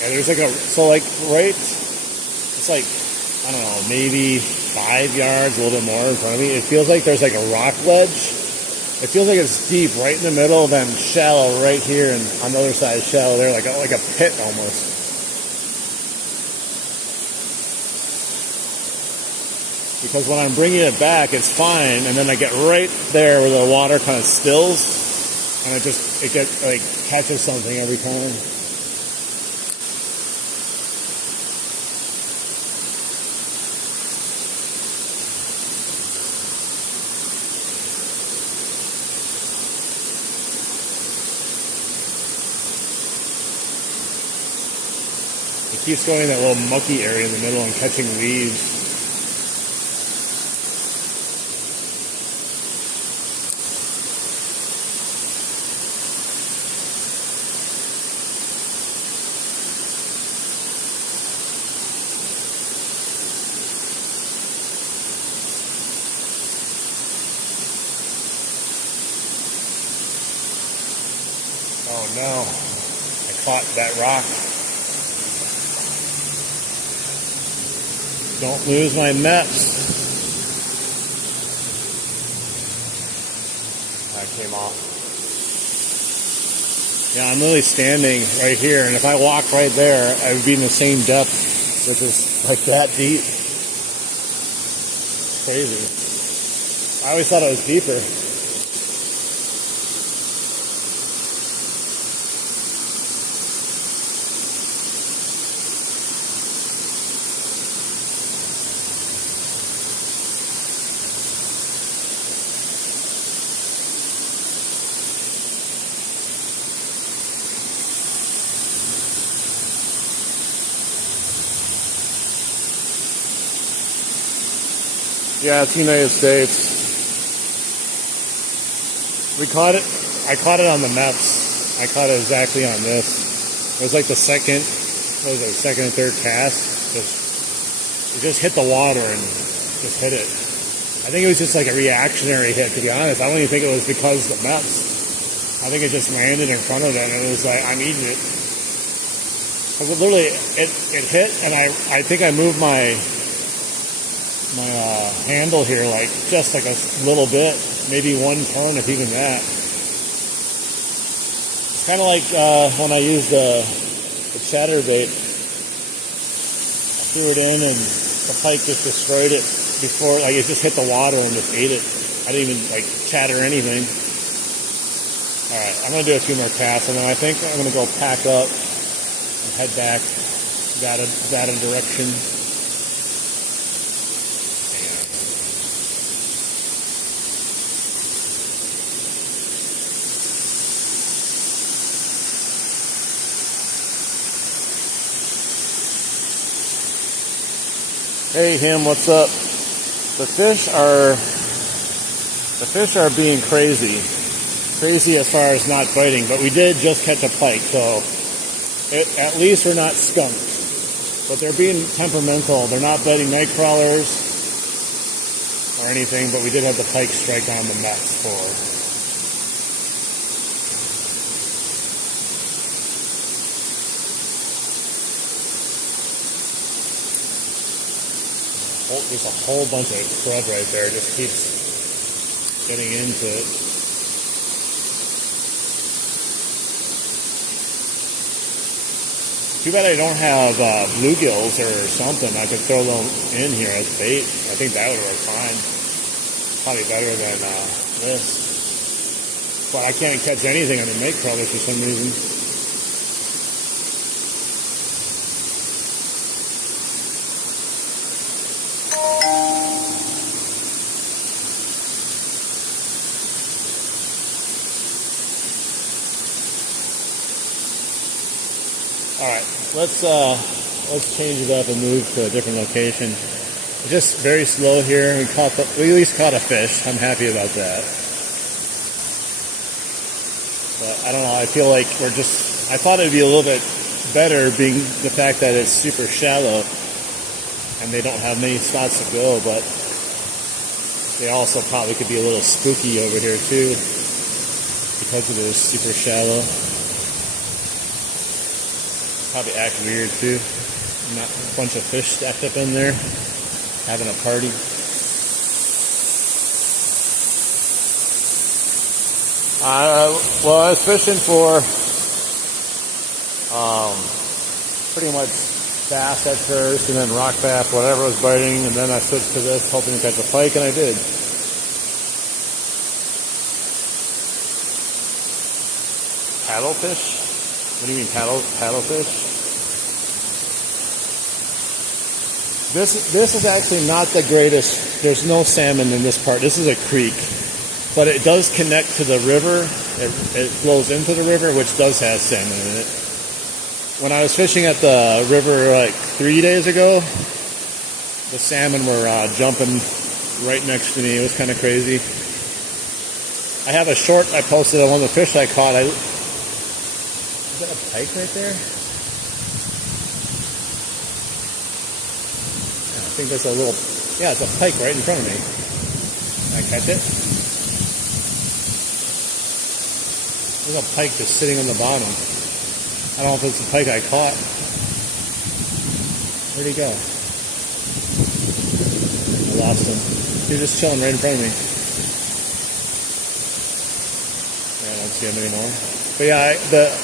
Yeah, there's like it's like, I don't know, maybe 5 yards, a little bit more in front of me. It feels like there's like a rock ledge. It feels like it's deep right in the middle, then shallow right here, and on the other side shallow there, like a pit almost. Because when I'm bringing it back, it's fine, and then I get right there where the water kind of stills, and it catches something every time. It keeps going in that little mucky area in the middle and catching weeds. Oh no, I caught that rock. Don't lose my Mets. That came off. Yeah, I'm literally standing right here, and if I walk right there, I would be in the same depth, which is like that deep. It's crazy. I always thought it was deeper. Yeah, it's the United States. I caught it on the Mets. I caught it exactly on this. It was like the second and third cast. It just hit the water and just hit it. I think it was just like a reactionary hit, to be honest. I don't even think it was because of the Mets. I think it just landed in front of them, and it was like, I'm eating it. Because it literally, it hit, and I think I moved my handle here just like a little bit, maybe 1 ton, if even that. It's kind of like when I used the chatterbait. I threw it in and the pike just destroyed it before, it just hit the water and just ate it. I didn't even chatter anything. Alright, I'm going to do a few more casts, and then I think I'm going to go pack up and head back that direction. Hey him, what's up? The fish are being crazy as far as not biting, but we did just catch a pike, so at least we're not skunked. But they're being temperamental. They're not biting night crawlers or anything, but we did have the pike strike on the Mets for There's a whole bunch of crud right there. It just keeps getting into it. Too bad I don't have bluegills or something. I could throw them in here as bait. I think that would work fine. Probably better than this. But I can't catch anything on the make crawlers for some reason. Alright, let's change it up and move to a different location. It's just very slow here. We at least caught a fish. I'm happy about that. But I don't know, I feel like I thought it'd be a little bit better being the fact that it's super shallow and they don't have many spots to go, but they also probably could be a little spooky over here too because it is super shallow. Probably act weird too. Not a bunch of fish stacked up in there, having a party. Well, I was fishing for pretty much bass at first, and then rock bass, whatever was biting, and then I switched to this, hoping to catch a pike, and I did. Paddlefish? What do you mean paddlefish? This is actually not the greatest. There's no salmon in this part. This is a creek, but it does connect to the river. It flows into the river, which does have salmon in it. When I was fishing at the river like 3 days ago, the salmon were jumping right next to me. It was kind of crazy. I have a short I posted on one of the fish I caught. Is that a pike right there? I think that's a little, yeah, it's a pike right in front of me. Can I catch it? There's a pike just sitting on the bottom. I don't know if it's a pike I caught. Where'd he go? I lost him. He was just chilling right in front of me. I don't see him anymore. But yeah,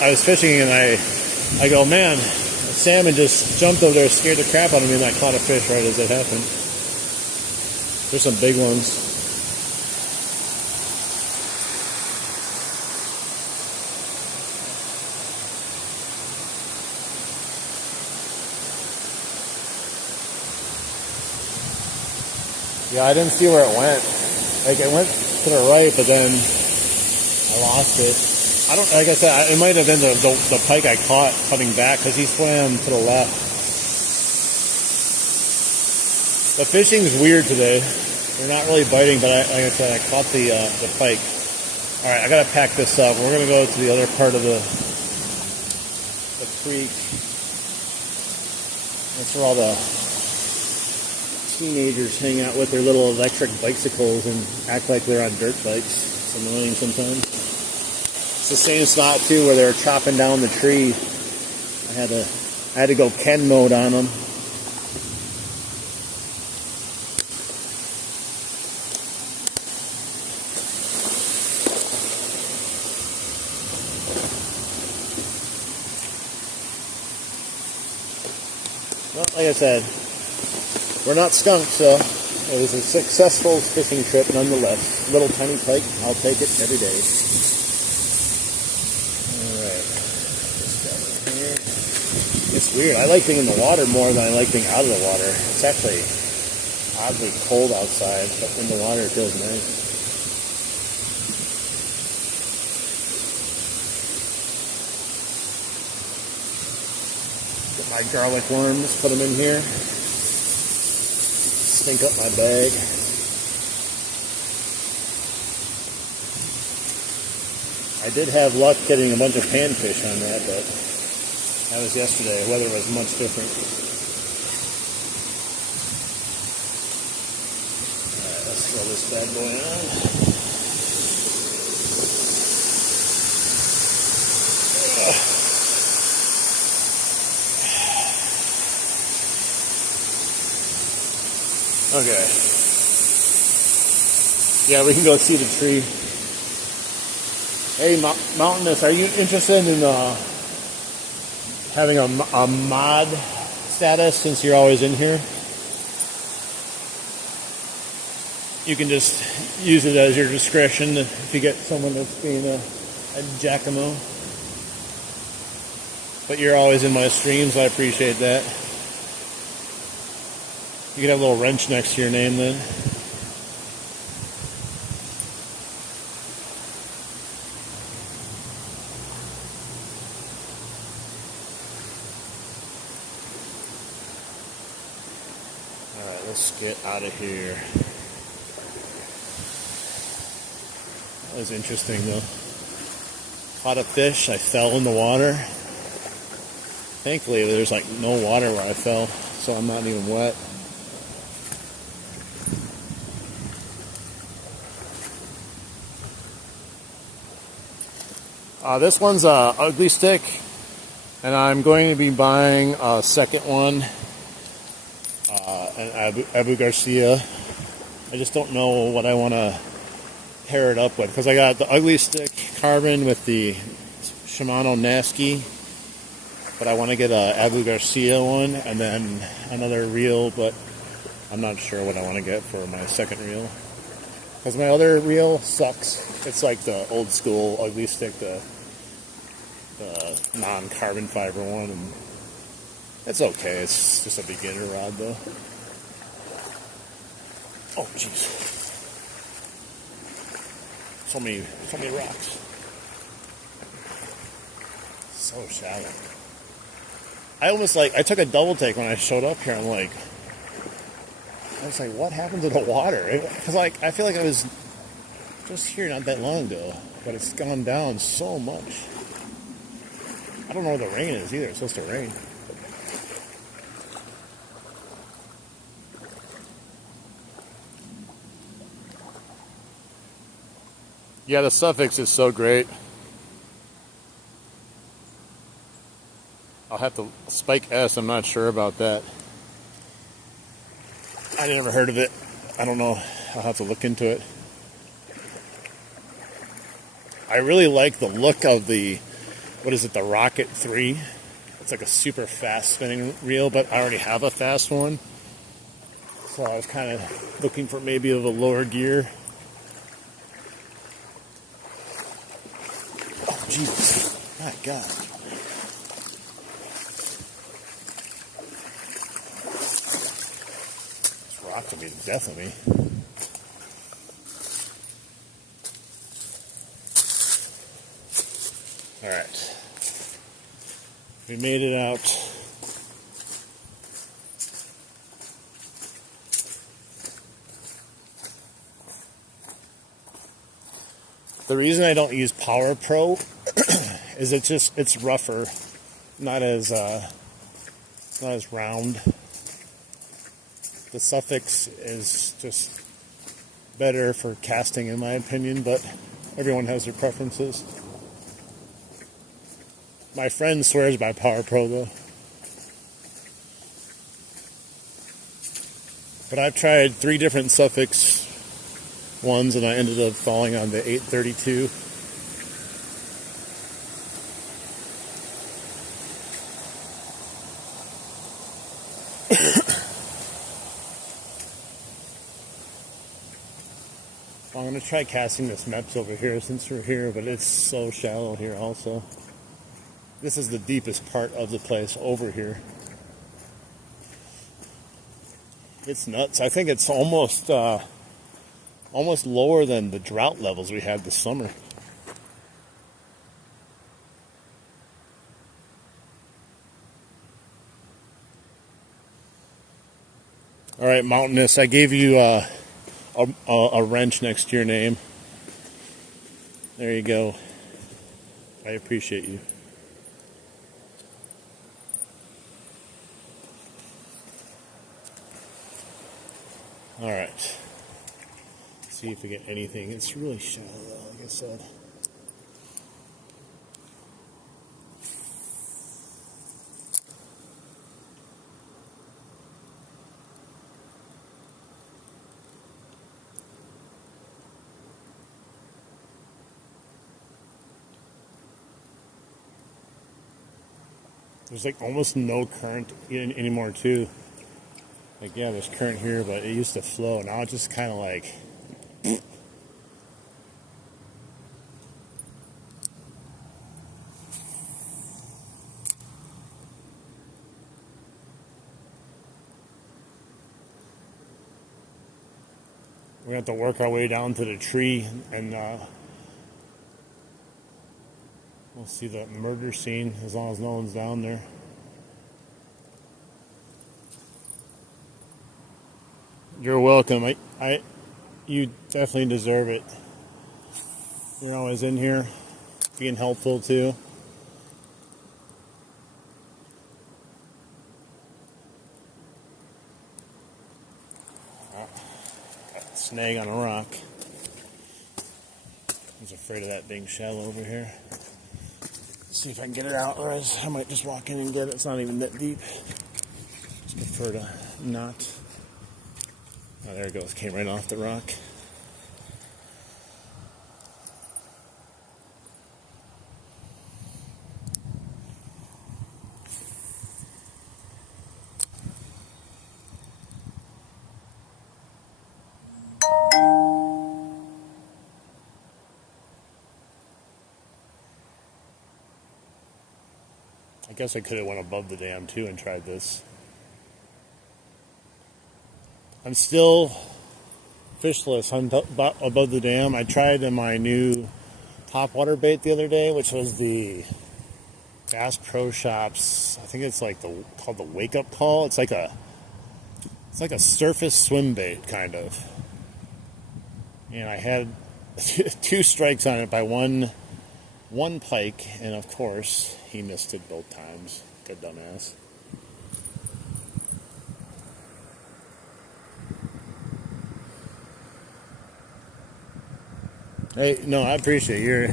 I was fishing and I go, man, the salmon just jumped over there, scared the crap out of me, and I caught a fish right as it happened. There's some big ones. Yeah, I didn't see where it went. Like, it went to the right, but then I lost it. I don't, like I said, it might have been the pike I caught coming back because he swam to the left. The fishing's weird today. They're not really biting, but like I said, I caught the pike. All right, I gotta pack this up. We're gonna go to the other part of the creek. That's where all the teenagers hang out with their little electric bicycles and act like they're on dirt bikes. It's annoying sometimes. It's the same spot too where they were chopping down the tree. I had to go Ken mode on them. Well, like I said, we're not skunked, so it was a successful fishing trip nonetheless. Little tiny pike, I'll take it every day. It's weird. I like being in the water more than I like being out of the water. It's actually oddly cold outside, but in the water it feels nice. Get my garlic worms, put them in here. Stink up my bag. I did have luck getting a bunch of panfish on that, but that was yesterday. The weather was much different. Alright, let's throw this bad boy on. Okay. Yeah, we can go see the tree. Hey, Mountainous, are you interested in having a mod status since you're always in here? You can just use it as your discretion if you get someone that's being a Giacomo. But you're always in my streams, I appreciate that. You could have a little wrench next to your name then. Alright, let's get out of here. That was interesting though. Caught a fish, I fell in the water. Thankfully there's like no water where I fell, so I'm not even wet. This one's a ugly stick, and I'm going to be buying a second one, an Abu Garcia. I just don't know what I want to pair it up with, because I got the ugly stick carbon with the Shimano Nasky, but I want to get a Abu Garcia one and then another reel, but I'm not sure what I want to get for my second reel, because my other reel sucks. It's like the old school ugly stick, the non-carbon fiber one, and it's okay. It's just a beginner rod though. Oh jeez, so many rocks, so shallow. I took a double take when I showed up here. I was like, what happened to the water? Because I feel like I was just here not that long ago, but it's gone down so much. I don't know where the rain is either. It's supposed to rain. Yeah, the suffix is so great. I'll have to Spike S. I'm not sure about that. I never heard of it. I don't know. I'll have to look into it. I really like the look of the, what is it, the Rocket 3. It's like a super fast spinning reel, but I already have a fast one. So I was kind of looking for maybe of a lower gear. Oh, Jesus. My God. This rock will be the death of me. Alright. We made it out. The reason I don't use Power Pro is it's rougher, not as round. The suffix is just better for casting in my opinion, but everyone has their preferences. My friend swears by Power Pro though. But I've tried 3 different suffix ones and I ended up falling on the 832. Well, I'm going to try casting this Meps over here since we're here, but it's so shallow here also. This is the deepest part of the place over here. It's nuts. I think it's almost lower than the drought levels we had this summer. All right, Mountainous, I gave you a wrench next to your name. There you go. I appreciate you. All right. See if we get anything. It's really shallow, like I said. There's like almost no current anymore too. Like, yeah, there's current here, but it used to flow. Now it's just kind of like... We're going to have to work our way down to the tree, and we'll see the murder scene as long as no one's down there. You're welcome. You definitely deserve it. You're always in here, being helpful too. Snag on a rock. I was afraid of that being shallow over here. Let's see if I can get it out, otherwise I might just walk in and get it. It's not even that deep. Just prefer to not. Oh, there it goes. Came right off the rock. I guess I could have went above the dam too and tried this. I'm still fishless above the dam. I tried my new topwater bait the other day, which was the Bass Pro Shops. I think it's like called the Wake Up Call. It's like a surface swim bait kind of. And I had 2 strikes on it by one pike, and of course he missed it both times. Good dumbass. Hey, no, I appreciate it.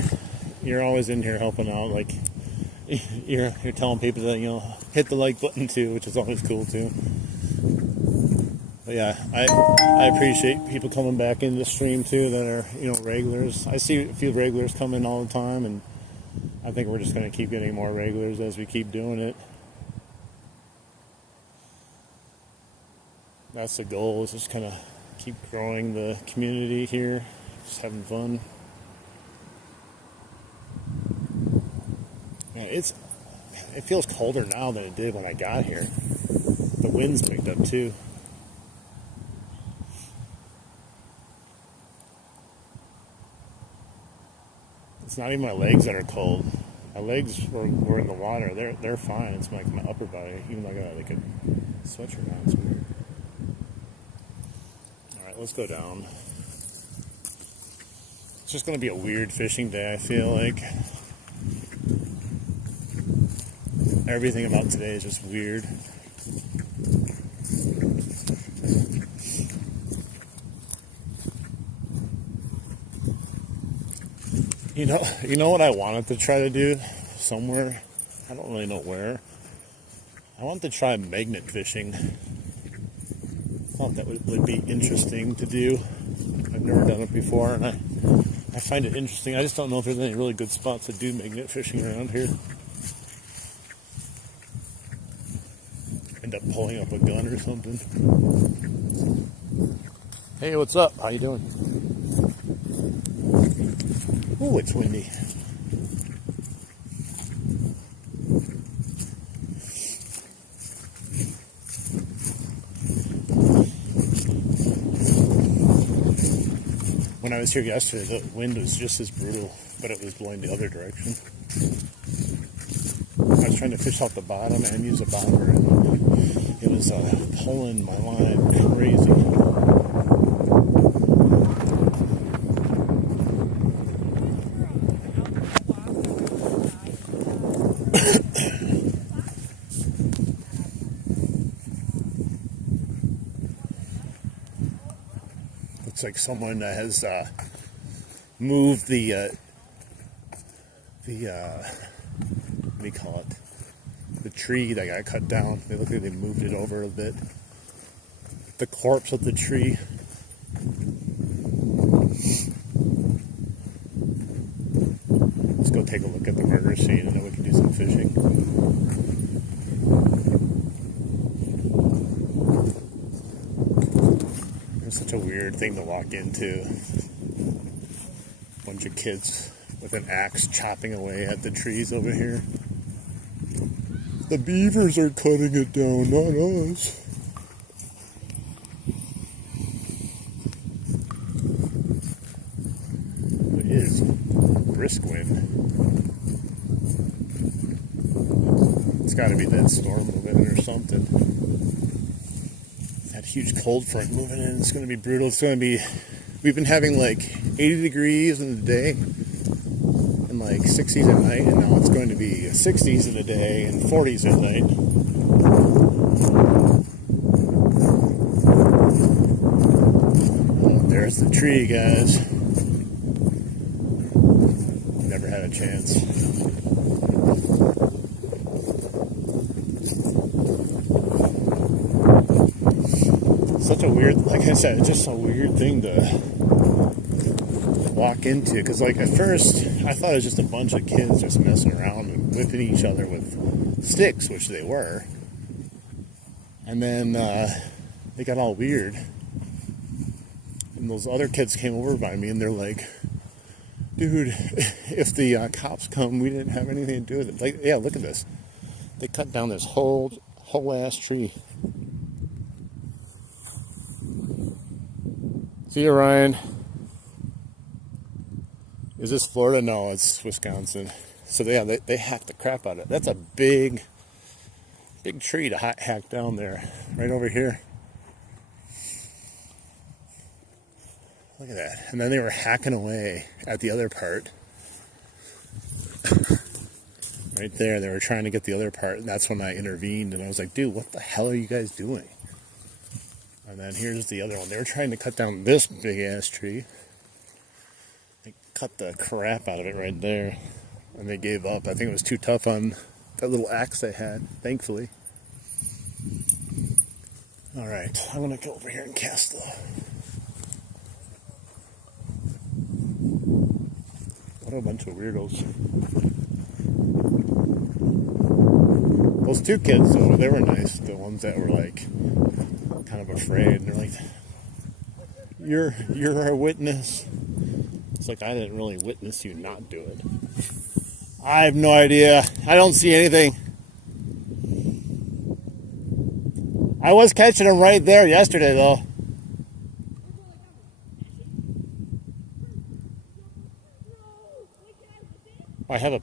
You're always in here helping out. Like, you're telling people that, hit the like button too, which is always cool too. But yeah, I appreciate people coming back into the stream too that are, regulars. I see a few regulars come in all the time, and I think we're just going to keep getting more regulars as we keep doing it. That's the goal, is just kind of keep growing the community here, just having fun. Man, it feels colder now than it did when I got here. The wind's picked up too. It's not even my legs that are cold. My legs were in the water. They're fine. It's like my upper body, even though I got like a sweatshirt on. It's weird. All right, let's go down. It's just going to be a weird fishing day, I feel like. Everything about today is just weird. You know what I wanted to try to do somewhere? I don't really know where. I wanted to try magnet fishing. I thought that would be interesting to do. I've never done it before, and I find it interesting. I just don't know if there's any really good spots to do magnet fishing around here. End up pulling up a gun or something. Hey, what's up? How you doing? Oh, it's windy. When I was here yesterday, the wind was just as brutal, but it was blowing the other direction. I was trying to fish off the bottom and use a bobber, and it was pulling my line crazy. Looks like someone has moved the what do you call it? The tree that got cut down. They look like they moved it over a bit. The corpse of the tree. Let's go take a look at the murder scene, and then we can do some fishing. Such a weird thing to walk into. Bunch of kids with an axe chopping away at the trees over here. The beavers are cutting it down, not us. It is brisk wind. It's got to be that storm moving or something. That huge cold front moving in. It's going to be brutal. It's going to be. We've been having like 80 degrees in the day and like 60s at night, and now it's going to be 60s in the day and 40s at night. Oh, there's the tree, guys. Never had a chance. Such a weird, like I said, it's just a weird thing to walk into, because like at first I thought it was just a bunch of kids just messing around and whipping each other with sticks, which they were, and then they got all weird, and those other kids came over by me and they're like, dude, if the cops come, we didn't have anything to do with it. Like, yeah, look at this, they cut down this whole ass tree. See you, Ryan. Is this Florida? No, it's Wisconsin. So they hacked the crap out of it. That's a big tree to hack down there, right over here. Look at that. And then they were hacking away at the other part. Right there, they were trying to get the other part, and that's when I intervened, and I was like, dude, what the hell are you guys doing? And then here's the other one. They were trying to cut down this big ass tree. They cut the crap out of it right there. And they gave up. I think it was too tough on that little axe they had, thankfully. Alright, I'm going to go over here and cast the... What a bunch of weirdos. Those two kids, though, they were nice. The ones that were like... kind of afraid, and they're like, you're a witness. It's like, I didn't really witness you not do it. I have no idea. I don't see anything. I was catching them right there yesterday, though. I have a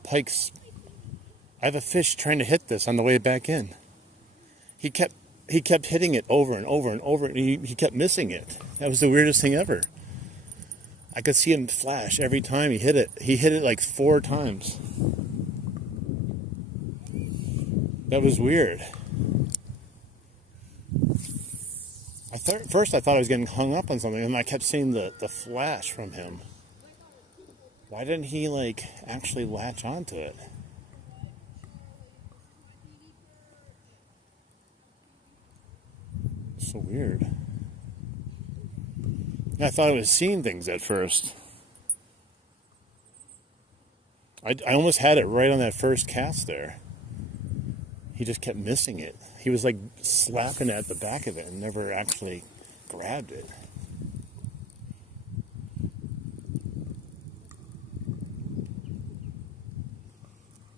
fish trying to hit this on the way back in. He kept hitting it over and over and over, and he kept missing it. That was the weirdest thing ever. I could see him flash every time he hit it. He hit it like 4 times. That was weird. First I thought I was getting hung up on something, and I kept seeing the flash from him. Why didn't he like actually latch onto it? So weird. I thought I was seeing things at first. I almost had it right on that first cast there. He just kept missing it. He was like slapping at the back of it and never actually grabbed it.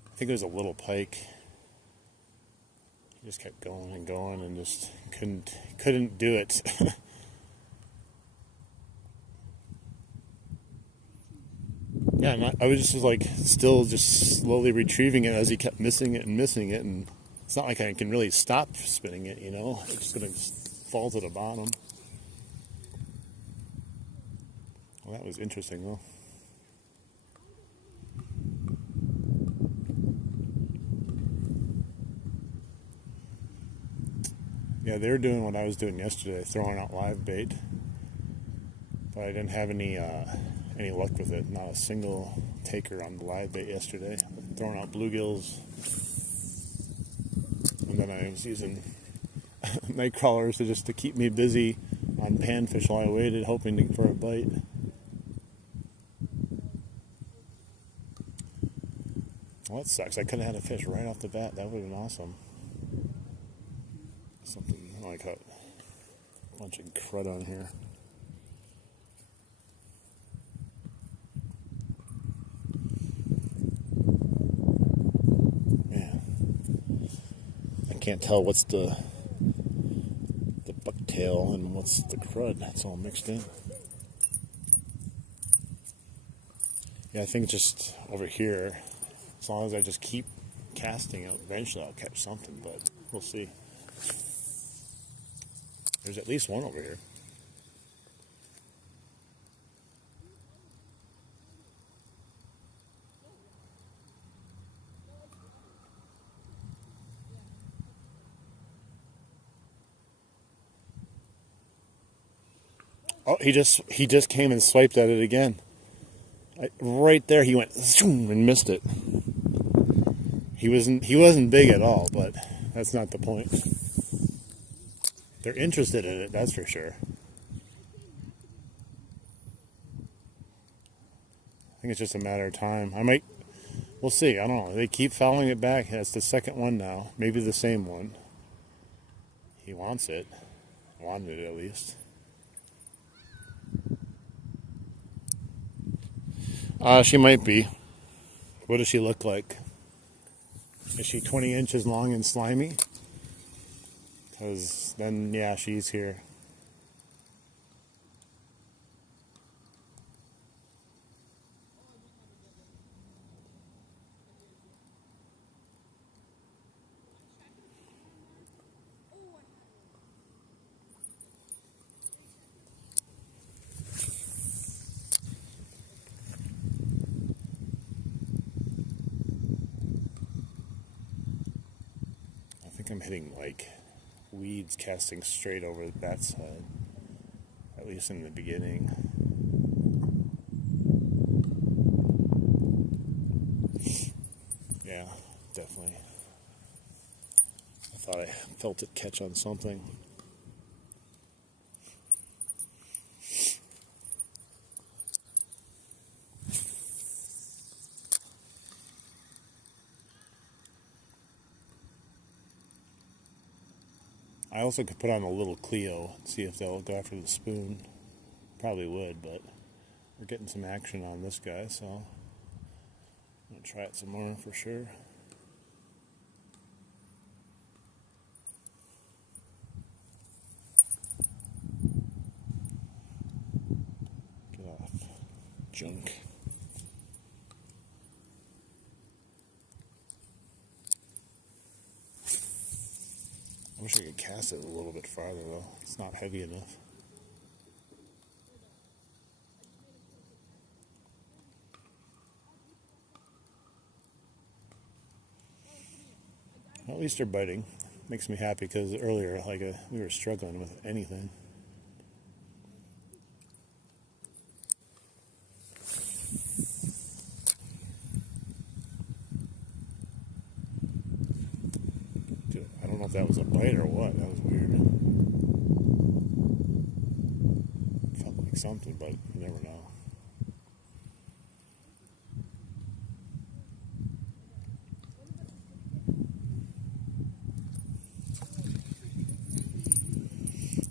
I think it was a little pike. He just kept going and going and just couldn't do it. Yeah, and I was just like still just slowly retrieving it as he kept missing it, and it's not like I can really stop spinning it, you know. It's just gonna fall to the bottom. Well, that was interesting though. Yeah, they were doing what I was doing yesterday, throwing out live bait, but I didn't have any luck with it. Not a single taker on the live bait yesterday. Throwing out bluegills, and then I was using night crawlers to keep me busy on panfish while I waited, hoping for a bite. Well, that sucks. I could have had a fish right off the bat. That would have been awesome. Something like a bunch of crud on here. can't tell what's the bucktail and what's the crud. It's all mixed in. Yeah, I think just over here, as long as I just keep casting it, eventually I'll catch something, but we'll see. There's at least one over here. Oh, he just came and swiped at it again. Right there, he went zoom and missed it. He wasn't big at all, but that's not the point. They're interested in it, that's for sure. I think it's just a matter of time. We'll see. I don't know. They keep following it back. That's the second one now. Maybe the same one. He wants it. Wanted it at least. She might be. What does she look like? Is she 20 inches long and slimy? Because then, yeah, she's here. I think I'm hitting like weeds casting straight over that side, at least in the beginning. Yeah, definitely. I thought I felt it catch on something. I also could put on a little Clio and see if they'll go after the spoon. Probably would, but we're getting some action on this guy, so I'm going to try it some more for sure. Get off, junk. I wish I could cast it a little bit farther though. It's not heavy enough. Well, at least they're biting. Makes me happy because earlier, we were struggling with anything. Dude, I don't know if that was a bite or what. That was weird. Felt like something, but you never know.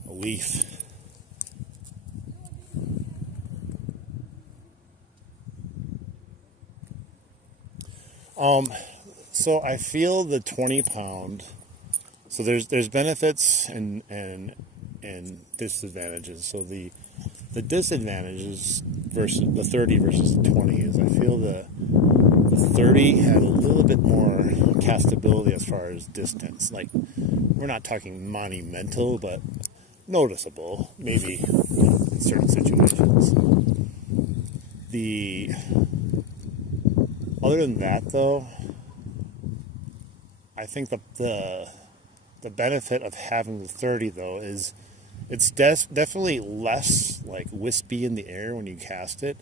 A leaf. So I feel the 20-pound. So there's benefits and disadvantages. So the disadvantages versus the 30 versus the 20 is I feel the 30 had a little bit more castability as far as distance. Like, we're not talking monumental, but noticeable, maybe in certain situations. Other than that, though, I think the benefit of having the 30 though is it's definitely less like wispy in the air when you cast it,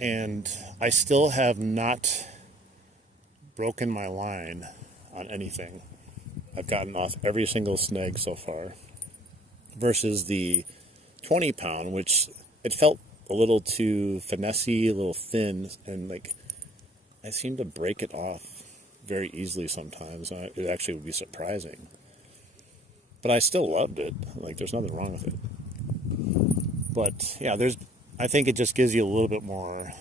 and I still have not broken my line on anything. I've gotten off every single snag so far, versus the 20-pound, which it felt a little too finessey, a little thin, and like I seem to break it off very easily sometimes. It actually would be surprising. But I still loved it. Like, there's nothing wrong with it. But, yeah, I think it just gives you a little bit more,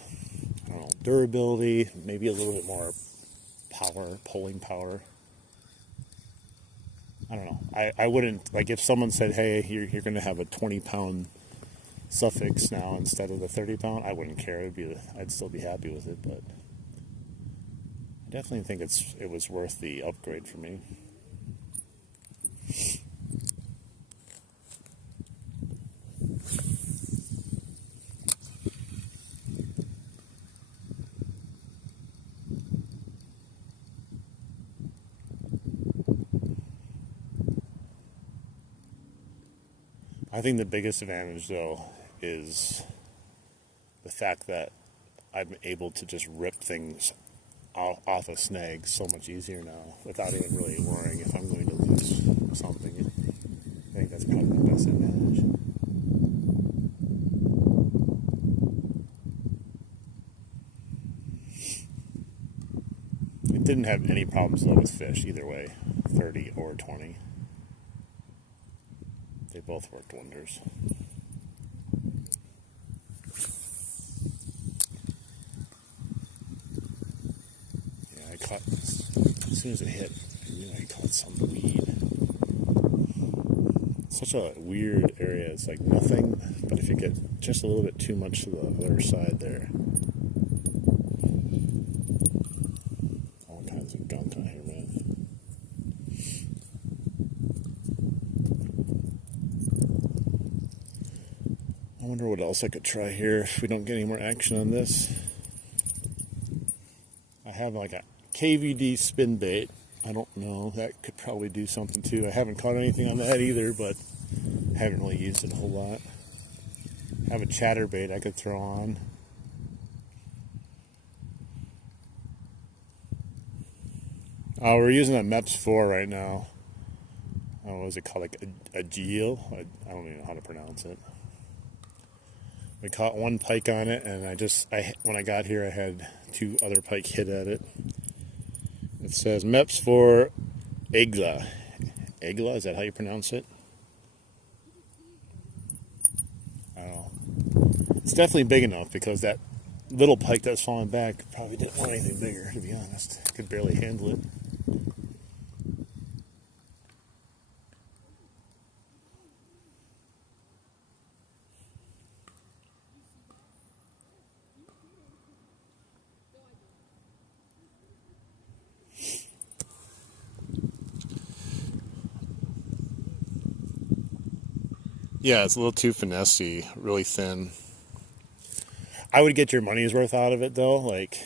I don't know, durability, maybe a little bit more power, pulling power. I don't know. I wouldn't, like, if someone said, hey, you're going to have a 20-pound suffix now instead of the 30-pound, I wouldn't care. I'd still be happy with it, but I definitely think it was worth the upgrade for me. I think the biggest advantage, though, is the fact that I'm able to just rip things off a snag so much easier now without even really worrying if I'm going to lose something. I think that's probably the best advantage. It didn't have any problems though with fish either way, 30 or 20. They both worked wonders. Yeah, I caught, as soon as it hit, I knew I caught some weed. It's such a weird area. It's like nothing, but if you get just a little bit too much to the other side there. All kinds of gunk on here, man. I wonder what else I could try here if we don't get any more action on this. I have like a KVD spin bait. I don't know. That could probably do something too. I haven't caught anything on that either, but I haven't really used it a whole lot. I have a chatterbait I could throw on. We're using a MEPS 4 right now. What was it called? Like a geel? I don't even know how to pronounce it. We caught one pike on it, and when I got here, I had 2 other pike hit at it. It says MEPS 4 Egla. Egla, is that how you pronounce it? I don't know. It's definitely big enough because that little pike that's falling back probably didn't want anything bigger, to be honest. Could barely handle it. Yeah, it's a little too finessey, really thin. I would get your money's worth out of it, though. Like,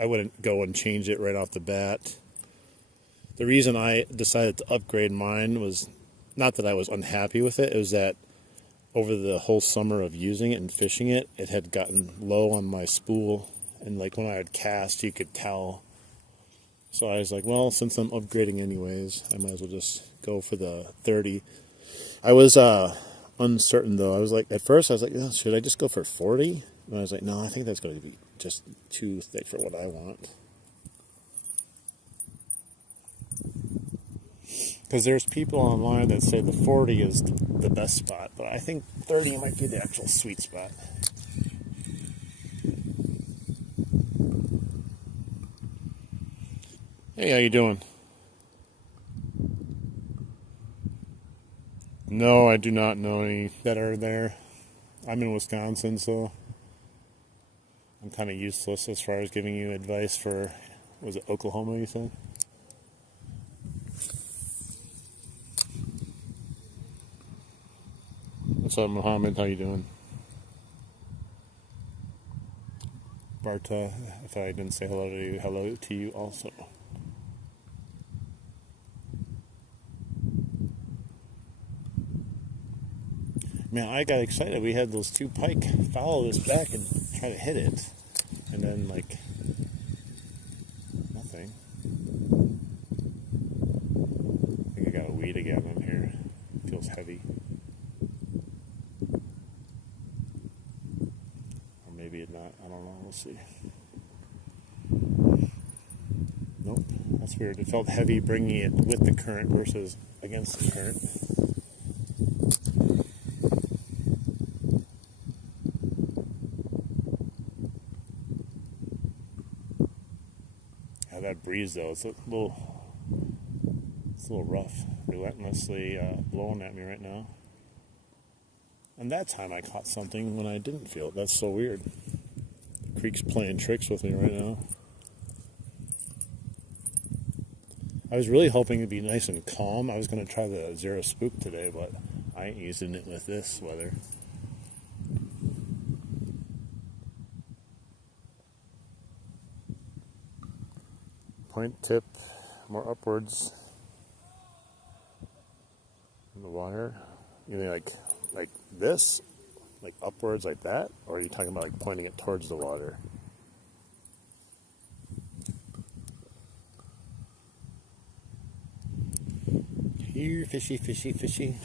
I wouldn't go and change it right off the bat. The reason I decided to upgrade mine was not that I was unhappy with it. It was that over the whole summer of using it and fishing it, it had gotten low on my spool. And, like, when I would cast, you could tell. So I was like, well, since I'm upgrading anyways, I might as well just go for the 30. I was uncertain, though. I was like, at first I was like, oh, should I just go for 40? And I was like, no, I think that's going to be just too thick for what I want. Because there's people online that say the 40 is the best spot, but I think 30 might be the actual sweet spot. Hey, how you doing? No, I do not know any that are there. I'm in Wisconsin, so I'm kind of useless as far as giving you advice for, was it Oklahoma you said? What's up, Mohammed? How you doing? Barta, if I didn't say hello to you also. Man, I got excited. We had those 2 pike follow us back and try to hit it. And then, like, nothing. I think I got a weed again in here. It feels heavy. Or maybe it not. I don't know. We'll see. Nope. That's weird. It felt heavy bringing it with the current versus against the current. That breeze though, it's a little a little rough, relentlessly blowing at me right now. And that time I caught something when I didn't feel it. That's so weird. The creek's playing tricks with me right now. I was really hoping it'd be nice and calm. I was going to try the Zero Spook today, but I ain't using it with this weather. Point tip more upwards in the water. Either like this, like upwards like that, or are you talking about like pointing it towards the water? Here, fishy, fishy, fishy.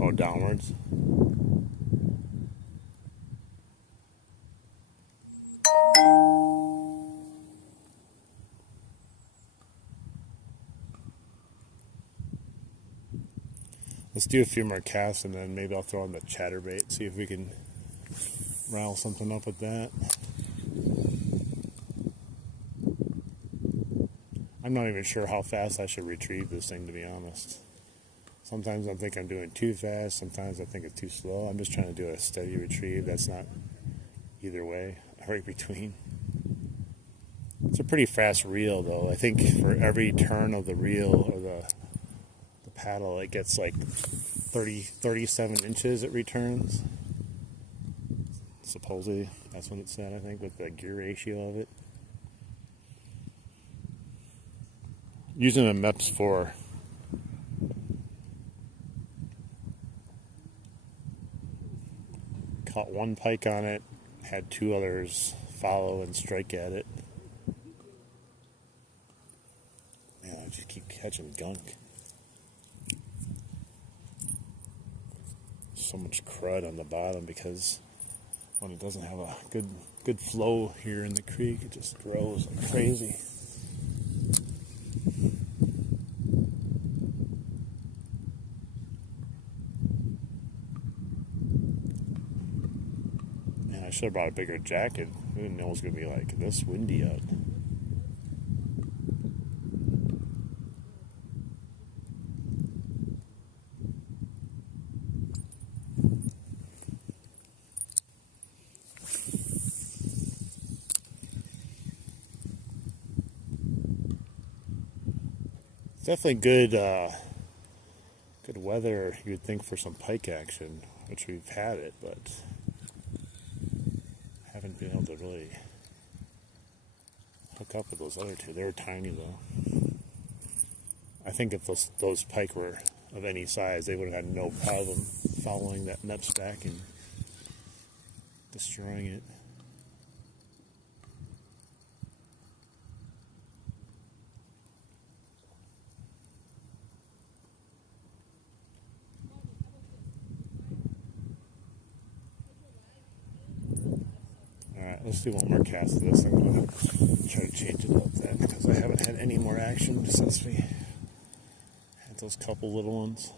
Oh, downwards. Let's do a few more casts and then maybe I'll throw in the chatterbait, see if we can rile something up with that. I'm not even sure how fast I should retrieve this thing, to be honest. Sometimes I think I'm doing too fast, sometimes I think it's too slow. I'm just trying to do a steady retrieve that's not either way, right between. It's a pretty fast reel though. I think for every turn of the reel or the paddle, it gets like 37 inches it returns. Supposedly, that's what it said, I think, with the gear ratio of it. Using a MEPS 4. Caught one pike on it, had two others follow and strike at it. Man, I just keep catching gunk. So much crud on the bottom because when it doesn't have a good flow here in the creek, it just grows like crazy. Man, I should have brought a bigger jacket. I didn't know it was going to be like this windy out. Definitely good weather, you would think, for some pike action, which we've had it, but haven't been able to really hook up with those other two. They were tiny though. I think if those pike were of any size, they would have had no problem following that MEPS back and destroying it. Let's do one more cast of this. I'm going to try to change it up then because I haven't had any more action since we had those couple little ones.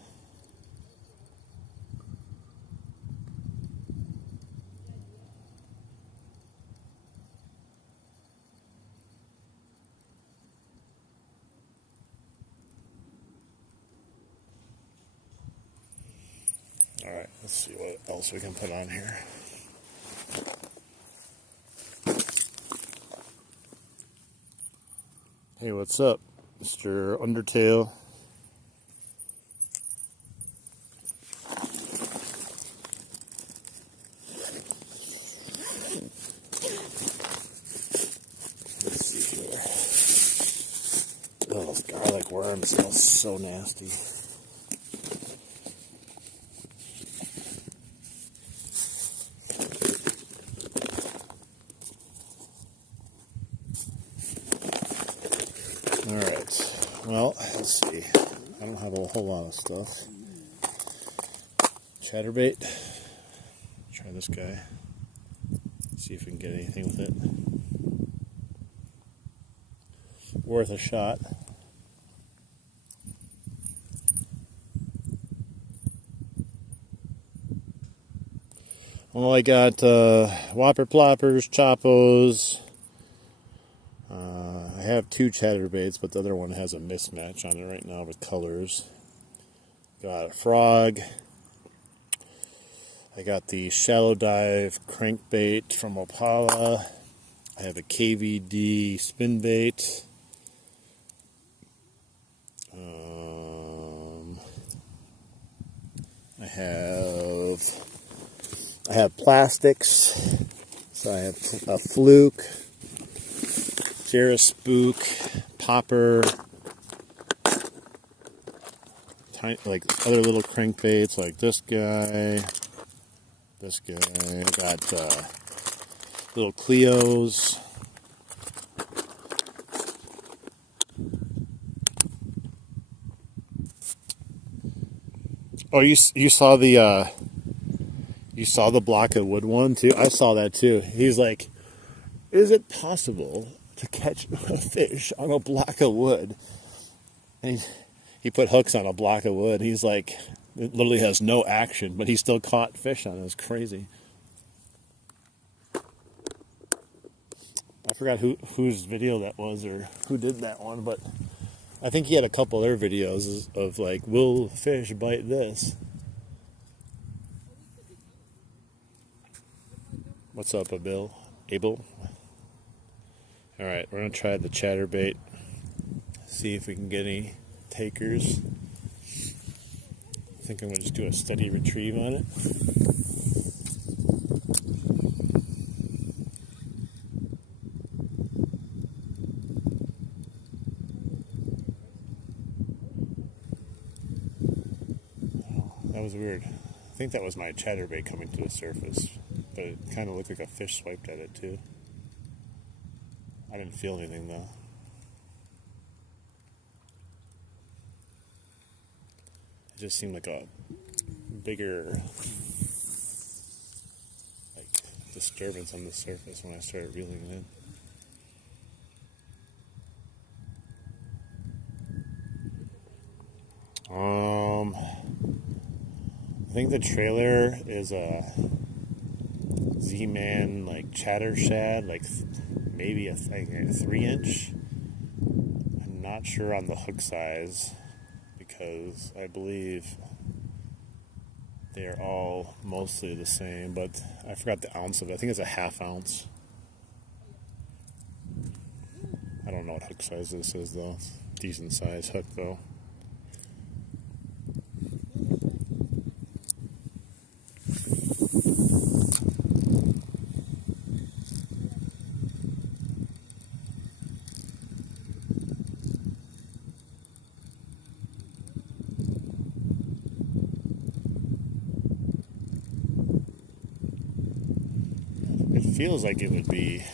Alright, let's see what else we can put on here. Hey, what's up, Mr. Undertale? Let's see here. Oh, those garlic worms smell so nasty. Alright, well, let's see. I don't have a whole lot of stuff. Chatterbait. Try this guy. See if we can get anything with it. Worth a shot. Well, I got whopper ploppers, choppos. I have 2 chatterbaits, but the other one has a mismatch on it right now with colors. Got a frog. I got the shallow dive crankbait from Opala. I have a KVD spin bait. I have plastics. So I have a fluke, Jarrah spook, popper, tiny, like other little crankbaits like this guy. Got little Cleos. Oh, you saw the block of wood one too? I saw that too. He's like, is it possible to catch a fish on a block of wood? And he put hooks on a block of wood. He's like, it literally has no action, but he still caught fish on it. It's crazy. I forgot whose video that was or who did that one, but I think he had a couple other videos of like, will fish bite this? What's up, Abel? All right, we're gonna try the chatterbait. See if we can get any takers. I think I'm gonna just do a steady retrieve on it. That was weird. I think that was my chatterbait coming to the surface, but it kind of looked like a fish swiped at it too. I didn't feel anything though. It just seemed like a bigger disturbance on the surface when I started reeling it in. I think the trailer is a Z-Man like chatter shad, like maybe a 3-inch. I'm not sure on the hook size because I believe they're all mostly the same, but I forgot the ounce of it. I think it's a 1/2 ounce. I don't know what hook size this is though. It's a decent size hook though. It feels like it would be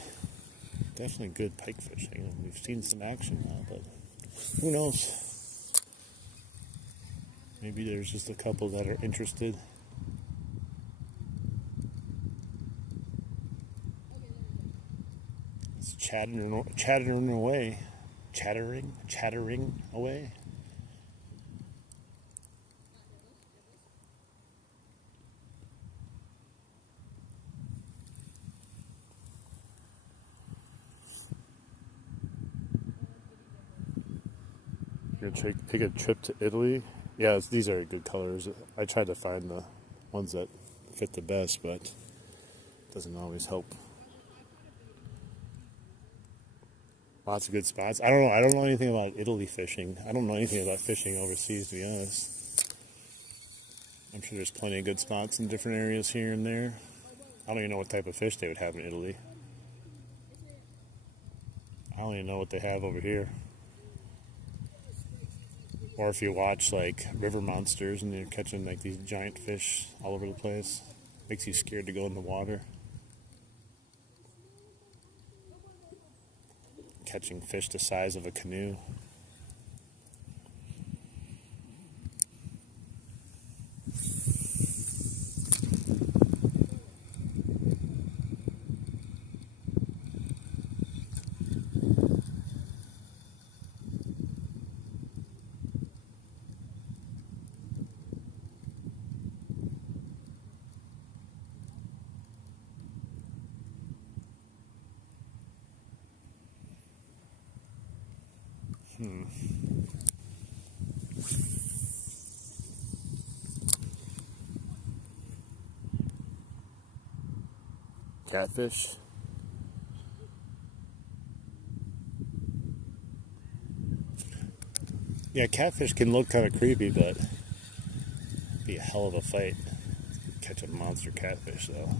definitely good pike fishing. We've seen some action now, but who knows? Maybe there's just a couple that are interested. It's chattering away. Chattering away. You're gonna take a trip to Italy? Yeah, these are good colors. I tried to find the ones that fit the best, but it doesn't always help. Lots of good spots. I don't know. I don't know anything about Italy fishing. I don't know anything about fishing overseas, to be honest. I'm sure there's plenty of good spots in different areas here and there. I don't even know what type of fish they would have in Italy. I don't even know what they have over here. Or if you watch like river monsters and you're catching like these giant fish all over the place, makes you scared to go in the water. Catching fish the size of a canoe. Catfish. Yeah, catfish can look kind of creepy, but it'd be a hell of a fight. Catch a monster catfish, though.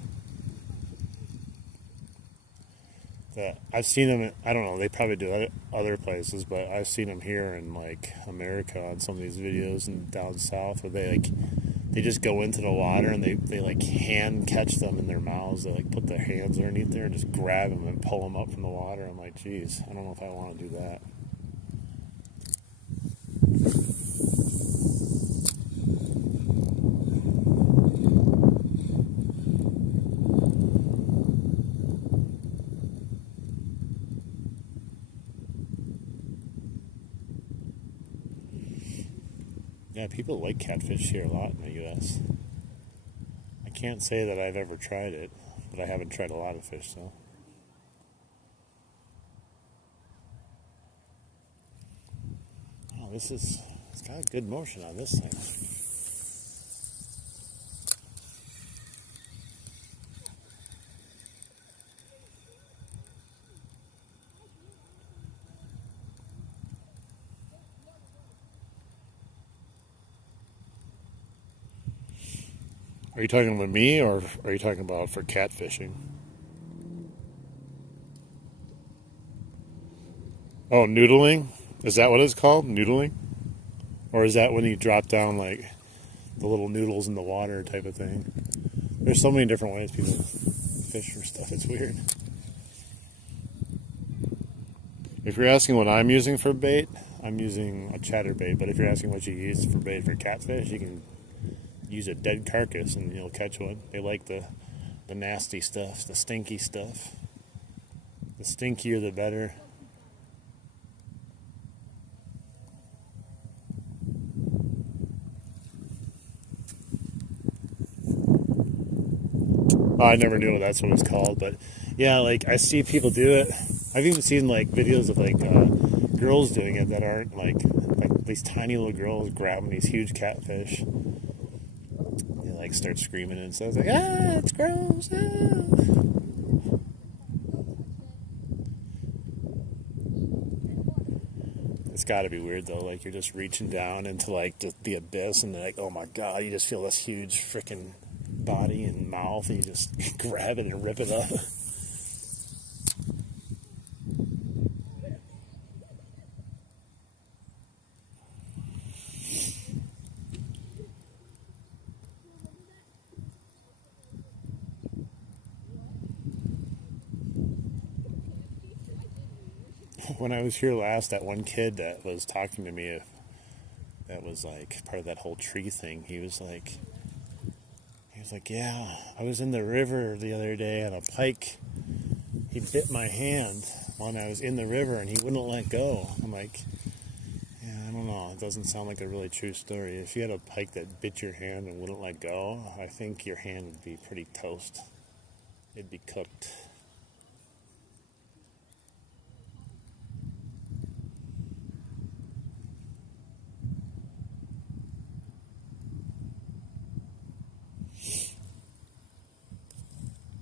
I've seen them. I don't know. They probably do it other places, but I've seen them here in like America on some of these videos and down south where they just go into the water and they like hand catch them in their mouths. They like put their hands underneath there and just grab them and pull them up from the water. I'm like, geez, I don't know if I want to do that. Yeah, people like catfish here a lot in the U.S. I can't say that I've ever tried it, but I haven't tried a lot of fish, so. Oh, it's got a good motion on this thing. Are you talking about me, or are you talking about for catfishing? Oh, noodling? Is that what it's called? Noodling? Or is that when you drop down like the little noodles in the water type of thing? There's so many different ways people fish for stuff. It's weird. If you're asking what I'm using for bait, I'm using a chatterbait. But if you're asking what you use for bait for catfish, you can use a dead carcass and you'll catch one. They like the nasty stuff, the stinky stuff. The stinkier the better. Oh, I never knew that's what it's called, but yeah, like I see people do it. I've even seen like videos of like girls doing it that aren't like these tiny little girls grabbing these huge catfish. They like start screaming and stuff. It's like, ah, it's gross. Ah. It's got to be weird though. Like you're just reaching down into like the abyss, and like, oh my god, you just feel this huge freaking body and mouth, and you just grab it and rip it up. When I was here last, that one kid that was talking to me, that was like part of that whole tree thing, he was like, yeah, I was in the river the other day and a pike, he bit my hand when I was in the river and he wouldn't let go. I'm like, yeah, I don't know, it doesn't sound like a really true story. If you had a pike that bit your hand and wouldn't let go, I think your hand would be pretty toast. It'd be cooked.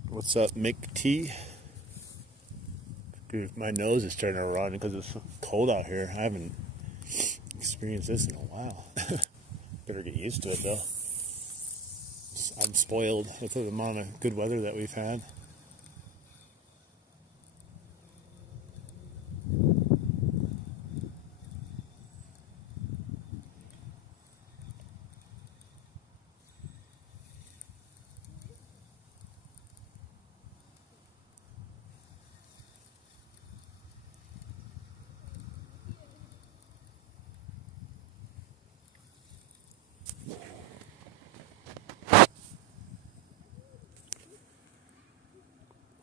What's up, Mick T? Dude, my nose is starting to run because it's cold out here. I haven't experienced this in a while. Better get used to it, though. I'm spoiled with the amount of good weather that we've had.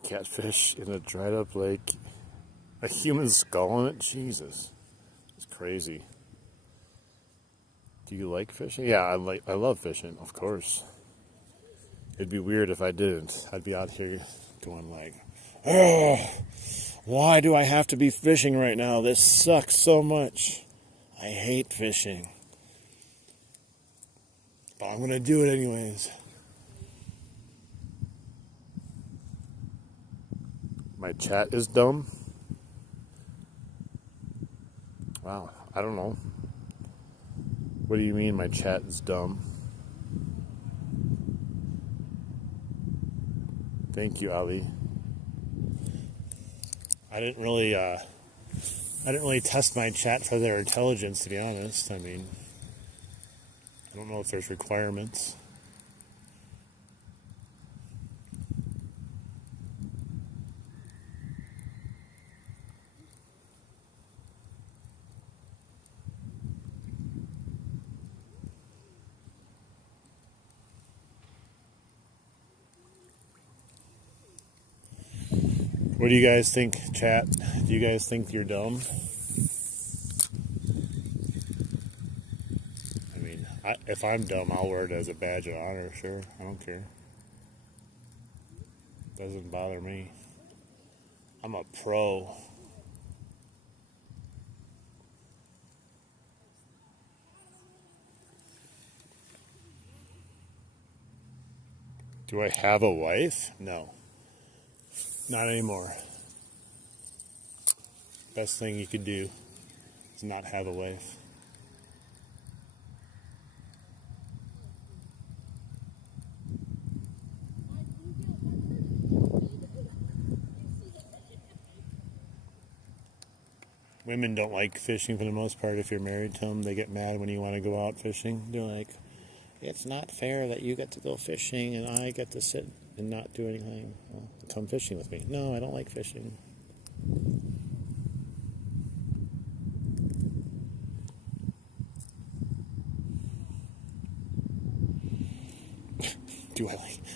Catfish in a dried up lake. A human skull in it? Jesus. It's crazy. Do you like fishing? Yeah, I love fishing, of course. It'd be weird if I didn't. I'd be out here going like, oh, Why do I have to be fishing right now? This sucks so much. I hate fishing. But I'm going to do it anyways. My chat is dumb? Wow, I don't know. What do you mean my chat is dumb? Thank you, Ali. I didn't really test my chat for their intelligence, to be honest. I mean, I don't know if there's requirements. What do you guys think, chat? Do you guys think you're dumb? I mean, if I'm dumb, I'll wear it as a badge of honor, sure. I don't care. Doesn't bother me. I'm a pro. Do I have a wife? No. Not anymore. Best thing you could do is not have a wife. Women don't like fishing for the most part. If you're married to them, they get mad when you want to go out fishing. They're like, it's not fair that you get to go fishing and I get to sit and not do anything. Well, come fishing with me. No, I don't like fishing.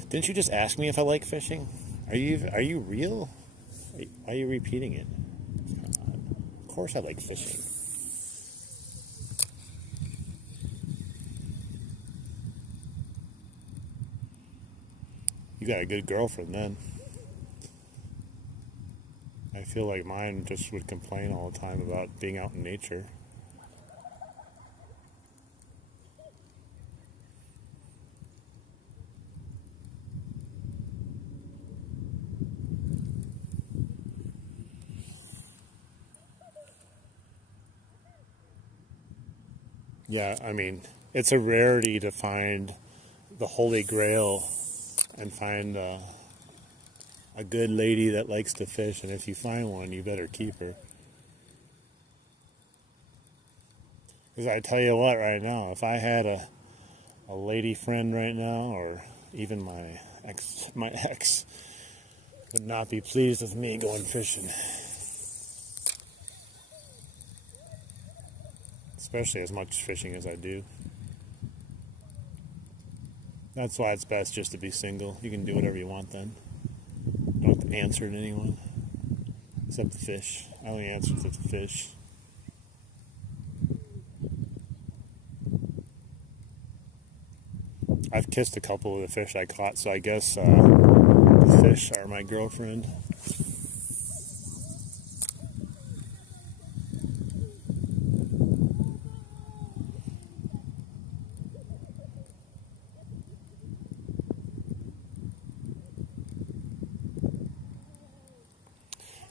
Didn't you just ask me if I like fishing? Are you real? Why are you repeating it? God. Of course I like fishing. You got a good girlfriend then. I feel like mine just would complain all the time about being out in nature. Yeah, I mean, it's a rarity to find the Holy Grail and find a good lady that likes to fish, and if you find one, you better keep her. Because I tell you what, right now, if I had a lady friend right now, or even my ex would not be pleased with me going fishing. Especially as much fishing as I do. That's why it's best just to be single. You can do whatever you want then. You don't have to answer to anyone. Except the fish. I only answer to the fish. I've kissed a couple of the fish I caught, so I guess the fish are my girlfriend.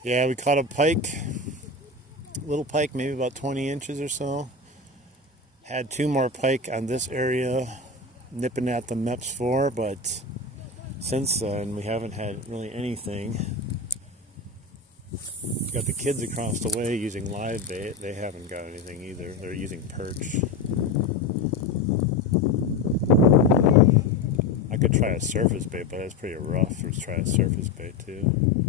Yeah, we caught a pike, little pike, maybe about 20 inches or so. Had two more pike on this area, nipping at the MEPS 4, but since then we haven't had really anything. Got the kids across the way using live bait. They haven't got anything either. They're using perch. I could try a surface bait, but that's pretty rough. Let's try a surface bait too.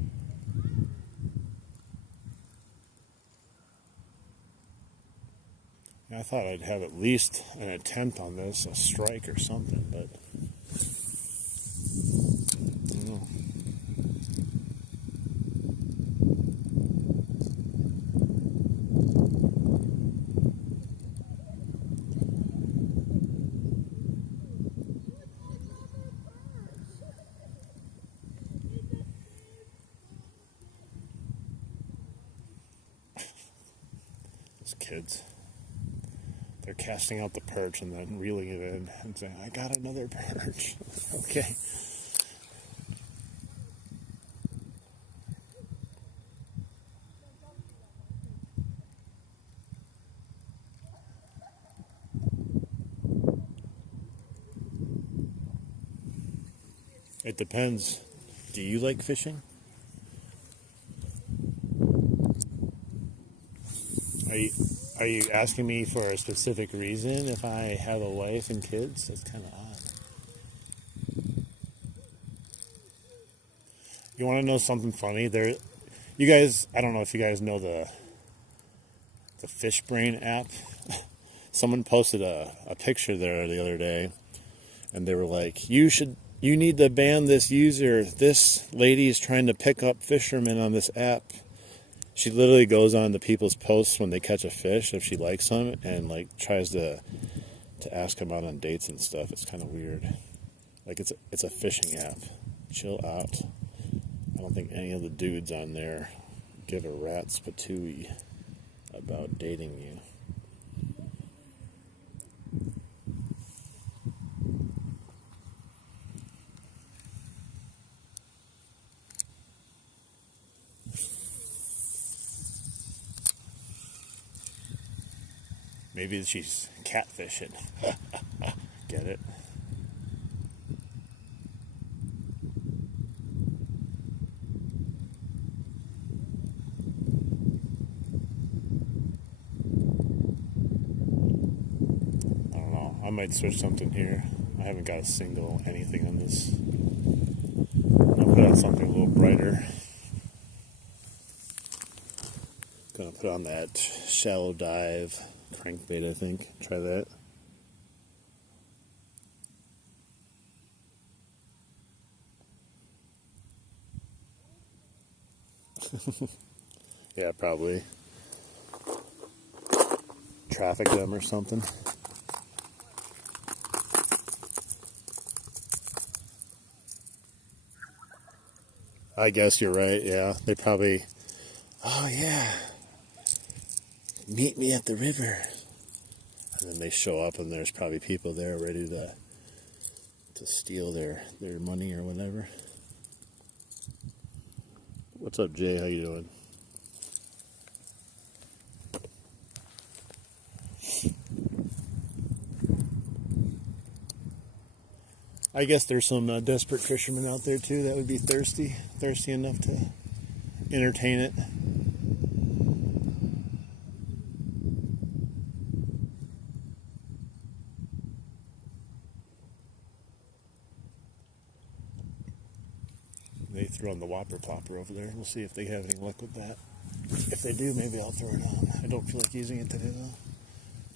I thought I'd have at least an attempt on this, a strike or something, but I don't know. These kids. They're casting out the perch and then reeling it in and saying, I got another perch. Okay. It depends. Do you like fishing? Are you asking me for a specific reason if I have a wife and kids? That's kind of odd. You want to know something funny? You guys, I don't know if you guys know the Fish Brain app. Someone posted a picture there the other day, and they were like, you need to ban this user. This lady is trying to pick up fishermen on this app. She literally goes on to people's posts when they catch a fish, if she likes them, and like tries to ask them out on dates and stuff. It's kind of weird. Like it's a fishing app. Chill out. I don't think any of the dudes on there give a rat's patooey about dating you. Maybe she's catfishing. Get it? I don't know. I might switch something here. I haven't got a single anything on this. I'll put on something a little brighter. Gonna put on that shallow dive crankbait, I think. Try that. Yeah, probably. Traffic them or something. I guess you're right, yeah. They probably, oh yeah, meet me at the river. And then they show up and there's probably people there ready to steal their money or whatever. What's up, Jay? How you doing? I guess there's some desperate fishermen out there too that would be thirsty enough to entertain it. They threw on the whopper plopper over there. We'll see if they have any luck with that. If they do, maybe I'll throw it on. I don't feel like using it today though.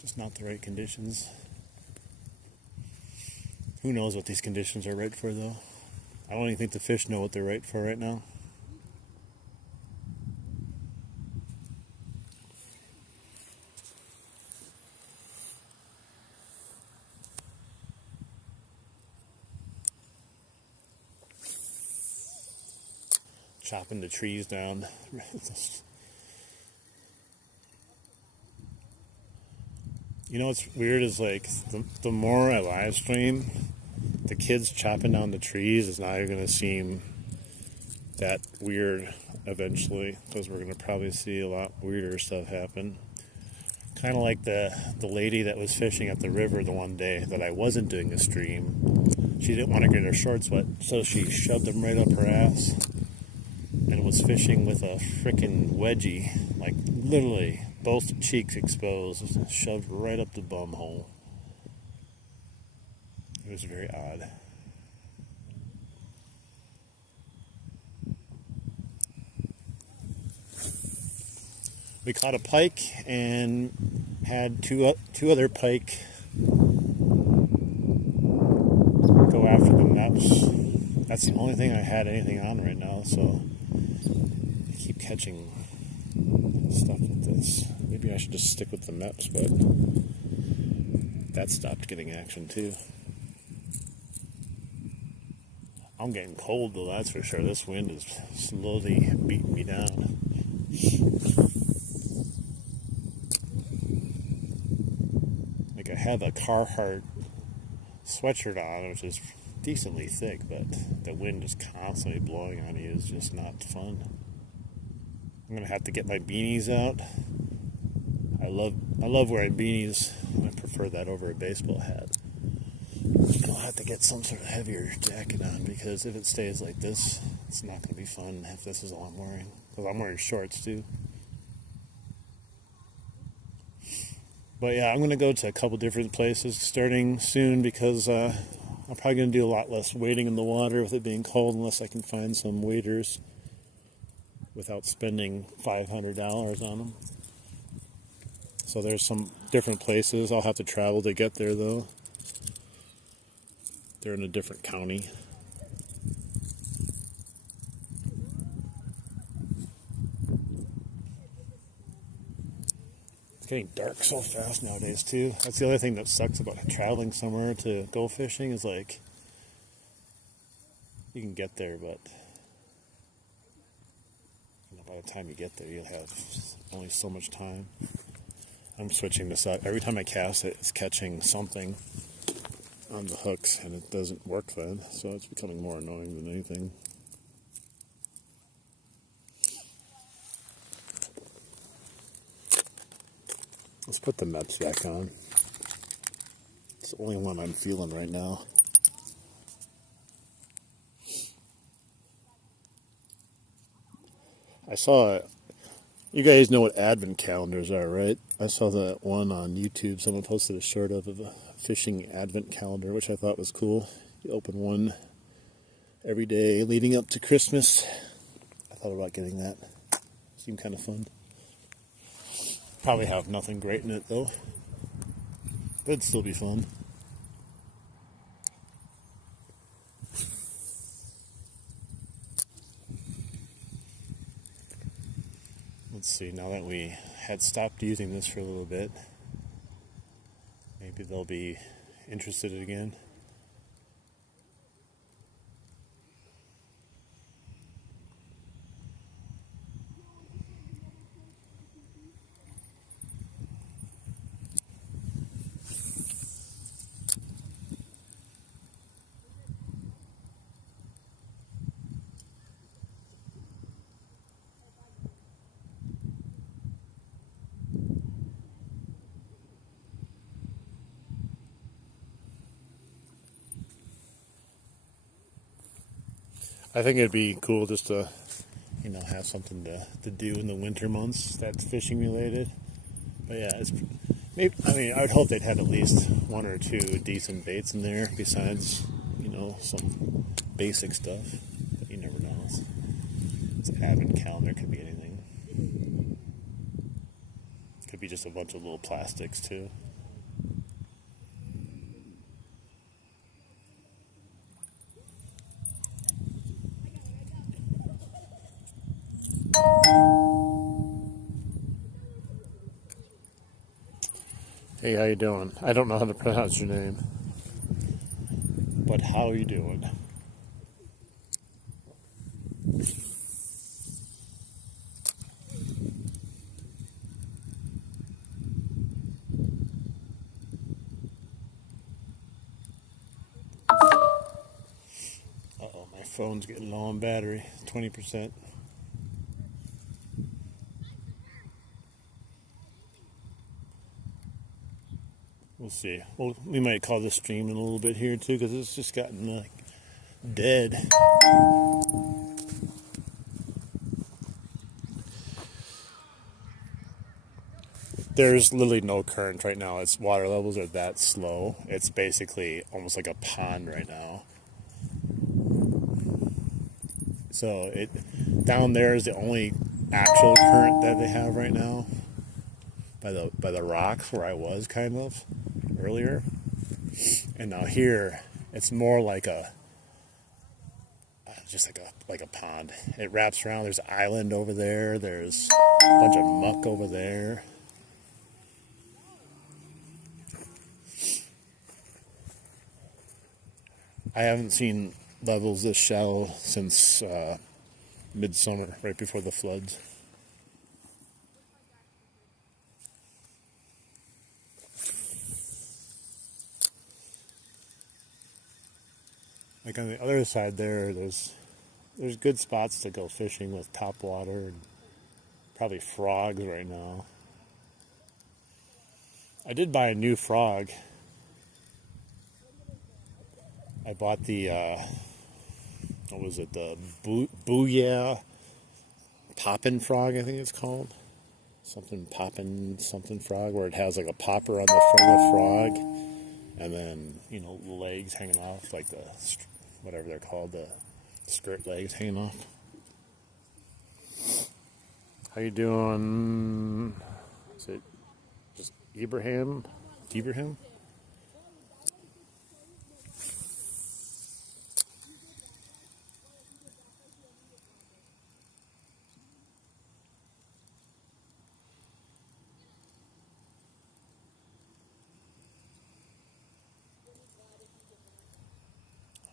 Just not the right conditions. Who knows what these conditions are right for, though? I don't even think the fish know what they're right for right now. Chopping the trees down. You know what's weird is like the more I live stream, the kids chopping down the trees is not even going to seem that weird eventually, because we're going to probably see a lot weirder stuff happen. Kind of like the lady that was fishing at the river the one day that I wasn't doing a stream. She didn't want to get her shorts wet, so she shoved them right up her ass and was fishing with a frickin' wedgie, like literally both cheeks exposed, shoved right up the bum hole. It was very odd. We caught a pike and had two other pike go after the meps. That's the only thing I had anything on right now, so I keep catching stuff with this. Maybe I should just stick with the meps, but that stopped getting action too. I'm getting cold though, that's for sure. This wind is slowly beating me down. have a Carhartt sweatshirt on, which is decently thick, but the wind just constantly blowing on you is just not fun. I'm gonna have to get my beanies out. I love wearing beanies. I prefer that over a baseball hat. I'll have to get some sort of heavier jacket on, because if it stays like this, it's not going to be fun if this is all I'm wearing. Because I'm wearing shorts too. But yeah, I'm going to go to a couple different places starting soon, because I'm probably going to do a lot less wading in the water with it being cold, unless I can find some waders without spending $500 on them. So there's some different places. I'll have to travel to get there though. They're in a different county. It's getting dark so fast nowadays too. That's the other thing that sucks about traveling somewhere to go fishing, is like you can get there, but by the time you get there, you'll have only so much time. I'm switching this out. Every time I cast it, it's catching something on the hooks, and it doesn't work then, so it's becoming more annoying than anything. Let's put the Mets back on. It's the only one I'm feeling right now. I saw, you guys know what advent calendars are, right? I saw that one on YouTube. Someone posted a short of a fishing advent calendar, which I thought was cool. You open one every day leading up to Christmas. I thought about getting that. Seemed kind of fun. Probably have nothing great in it though, but it'd still be fun. Let's see, now that we had stopped using this for a little bit, maybe they'll be interested again. I think it'd be cool just to, have something to do in the winter months that's fishing related. But yeah, it's maybe. I mean, I would hope they'd have at least one or two decent baits in there besides, some basic stuff. But you never know. It's an advent calendar. Could be anything. Could be just a bunch of little plastics too. Hey, how you doing? I don't know how to pronounce your name, but how are you doing? Uh-oh, my phone's getting low on battery, 20%. We'll see. Well, we might call this stream in a little bit here too, because it's just gotten dead. There's literally no current right now. Its water levels are that slow. It's basically almost like a pond right now. So down there is the only actual current that they have right now, by the rocks where I was kind of earlier. And now here it's more like just like a pond. It wraps around. There's an island over there. There's a bunch of muck over there. I haven't seen levels this shallow since midsummer, right before the floods. Like on the other side there's good spots to go fishing with top water and probably frogs right now. I did buy a new frog. I bought the what was it, the Booyah Poppin' Frog, I think it's called. Something Poppin' something frog, where it has like a popper on the front of the frog, and then, you know, legs hanging off, like the, whatever they're called, the skirt legs hanging off. How you doing? Is it just Ibrahim?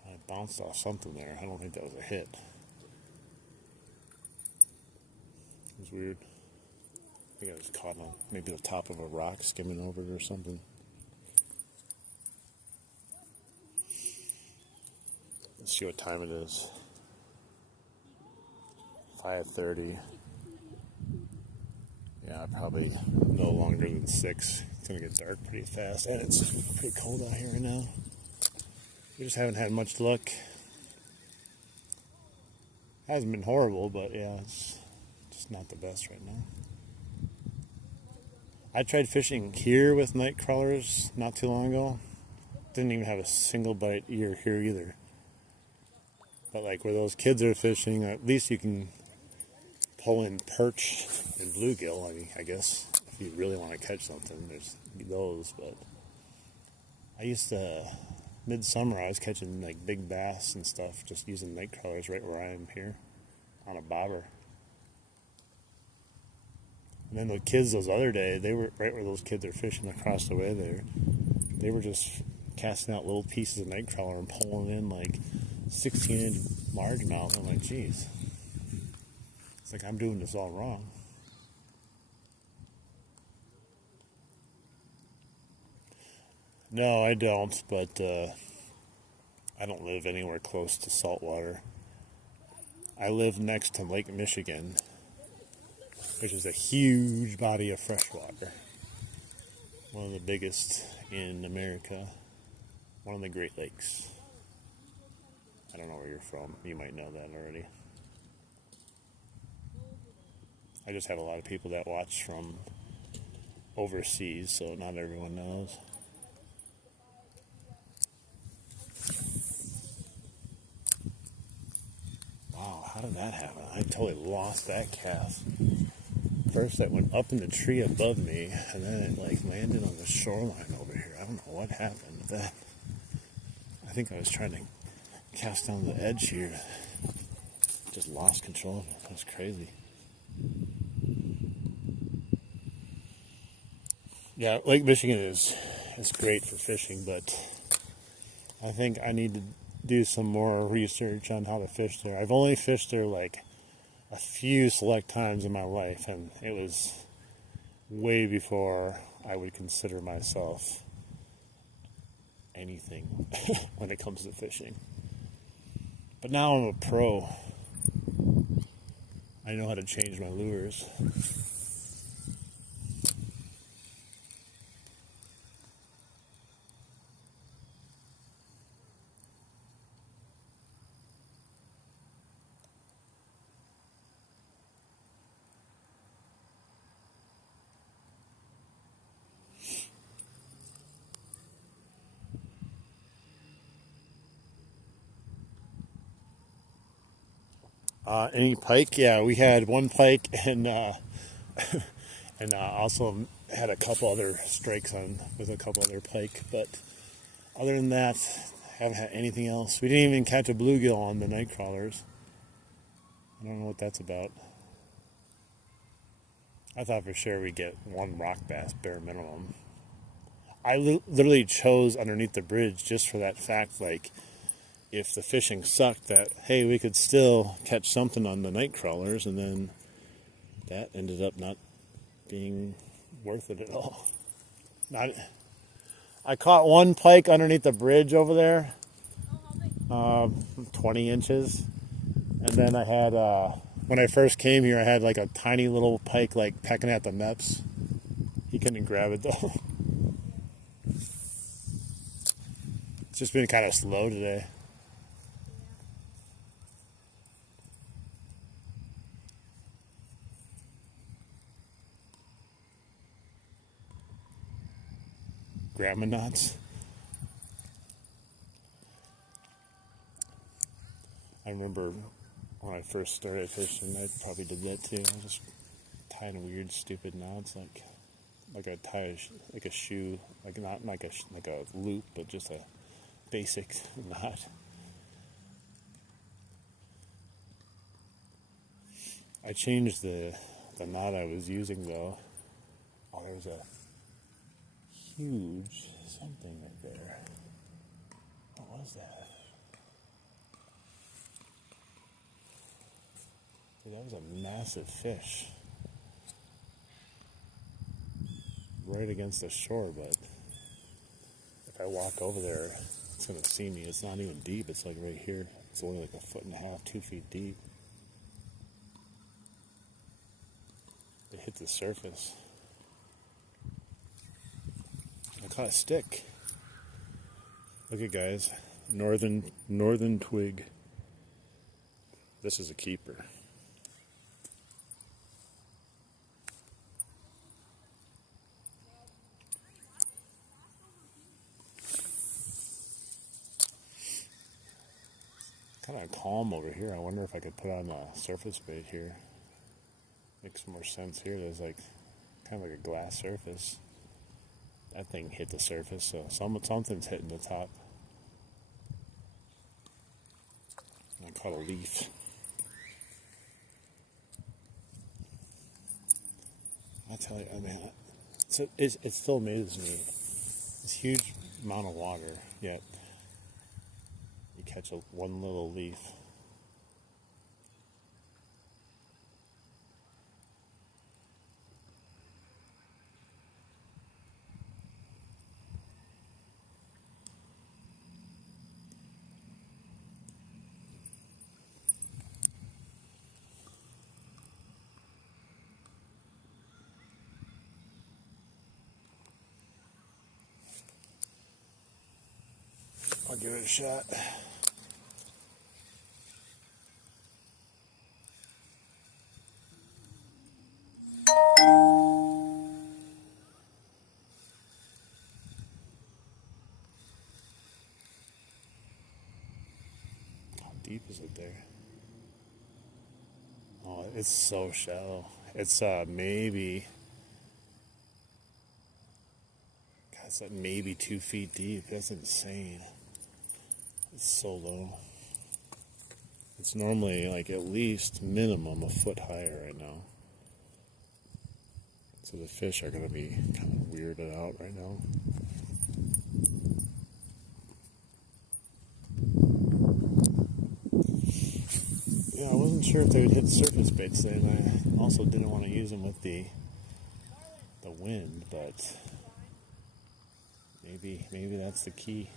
I bounced off something there. I don't think that was a hit. It was weird. I think I was caught on maybe the top of a rock skimming over it or something. Let's see what time it is. 5:30. Yeah, probably no longer than 6. It's going to get dark pretty fast, and it's pretty cold out here right now. We just haven't had much luck. Hasn't been horrible, but yeah, it's just not the best right now. I tried fishing here with night crawlers not too long ago. Didn't even have a single bite here either. But like where those kids are fishing, at least you can pull in perch and bluegill. I mean, I guess if you really want to catch something, there's those. But I used to, midsummer, I was catching like big bass and stuff just using night crawlers right where I am here on a bobber. And then the kids those other day, they were right where those kids are fishing across the way there. They were just casting out little pieces of night crawler and pulling in like 16-inch largemouth. I'm like, geez. It's like I'm doing this all wrong. No, I don't, but I don't live anywhere close to saltwater. I live next to Lake Michigan, which is a huge body of fresh water. One of the biggest in America. One of the Great Lakes. I don't know where you're from. You might know that already. I just have a lot of people that watch from overseas, so not everyone knows. Wow, how did that happen? I totally lost that cast. First it went up in the tree above me, and then it like landed on the shoreline over here. I don't know what happened with that. I think I was trying to cast down the edge here. Just lost control of it. That was crazy. Yeah, Lake Michigan is great for fishing, but I think I need to do some more research on how to fish there. I've only fished there like a few select times in my life, and it was way before I would consider myself anything when it comes to fishing. But now I'm a pro. I know how to change my lures. Any pike? Yeah, we had one pike, and and also had a couple other strikes on with a couple other pike. But other than that, haven't had anything else. We didn't even catch a bluegill on the night crawlers. I don't know what that's about. I thought for sure we'd get one rock bass, bare minimum. I literally chose underneath the bridge just for that fact, like, if the fishing sucked, that, hey, we could still catch something on the night crawlers, and then that ended up not being worth it at all. I caught one pike underneath the bridge over there, 20 inches. And then I had, when I first came here, I had like a tiny little pike like pecking at the neps. He couldn't grab it though. It's just been kind of slow today. Grandma knots. I remember when I first started fishing, I probably did that too. I was just tying weird, stupid knots, like I tie like a shoe, like not like a loop, but just a basic knot. I changed the knot I was using though. Oh, there was a huge something right there. What was that? Dude, that was a massive fish. Right against the shore, but if I walk over there, it's going to see me. It's not even deep. It's like right here. It's only like 1.5 feet, 2 feet deep. It hit the surface. I caught a stick. Look at guys, northern twig. This is a keeper. Kind of calm over here. I wonder if I could put on a surface bait here. Makes more sense here. There's like kind of like a glass surface. That thing hit the surface, so something's hitting the top. I caught a leaf. I tell you, man, it still amazes me. This huge amount of water, yet you catch one little leaf. I'll give it a shot. How deep is it there? Oh, it's so shallow. It's maybe, God, it's like maybe 2 feet deep. That's insane. It's so low. It's normally like at least minimum a foot higher right now. So the fish are going to be kind of weirded out right now. Yeah, I wasn't sure if they would hit surface baits today, and I also didn't want to use them with the wind, but maybe that's the key.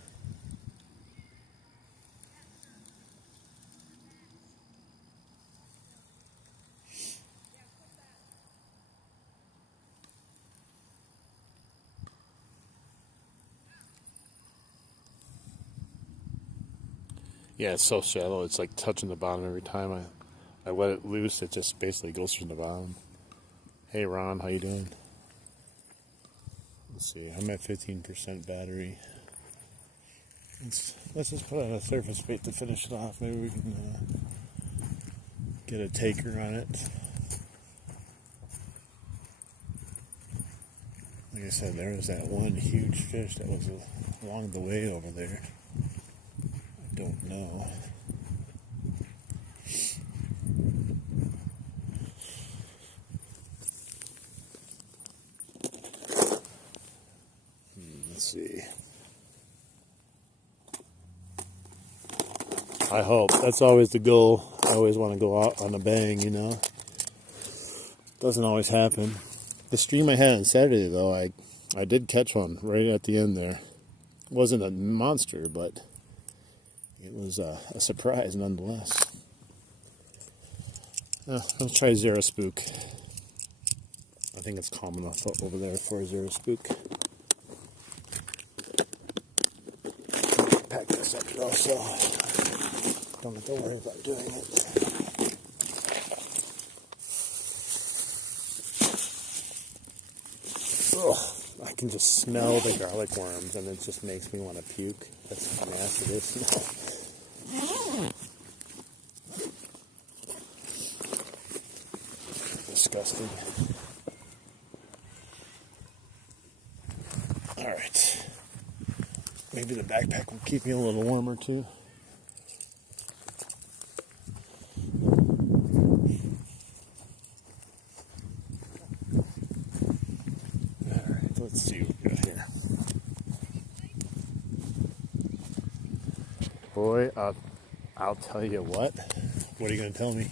Yeah, it's so shallow. It's like touching the bottom every time I let it loose. It just basically goes from the bottom. Hey Ron, how you doing? Let's see. I'm at 15% battery. Let's just put on a surface bait to finish it off. Maybe we can get a taker on it. Like I said, there was that one huge fish that was along the way over there. I don't know. Let's see. I hope. That's always the goal. I always want to go out on a bang, you know. Doesn't always happen. The stream I had on Saturday, though, I did catch one right at the end there. It wasn't a monster, but It was a surprise nonetheless. Let's try Zero Spook. I think it's calm enough over there for a Zero Spook. Pack this up though, so don't have to worry about doing it. Ugh, I can just smell the garlic worms and it just makes me want to puke. That's how nasty this smells. Disgusting. Alright. Maybe the backpack will keep me a little warmer too. Alright, let's see what we got here. Boy, I'll tell you what. What are you going to tell me?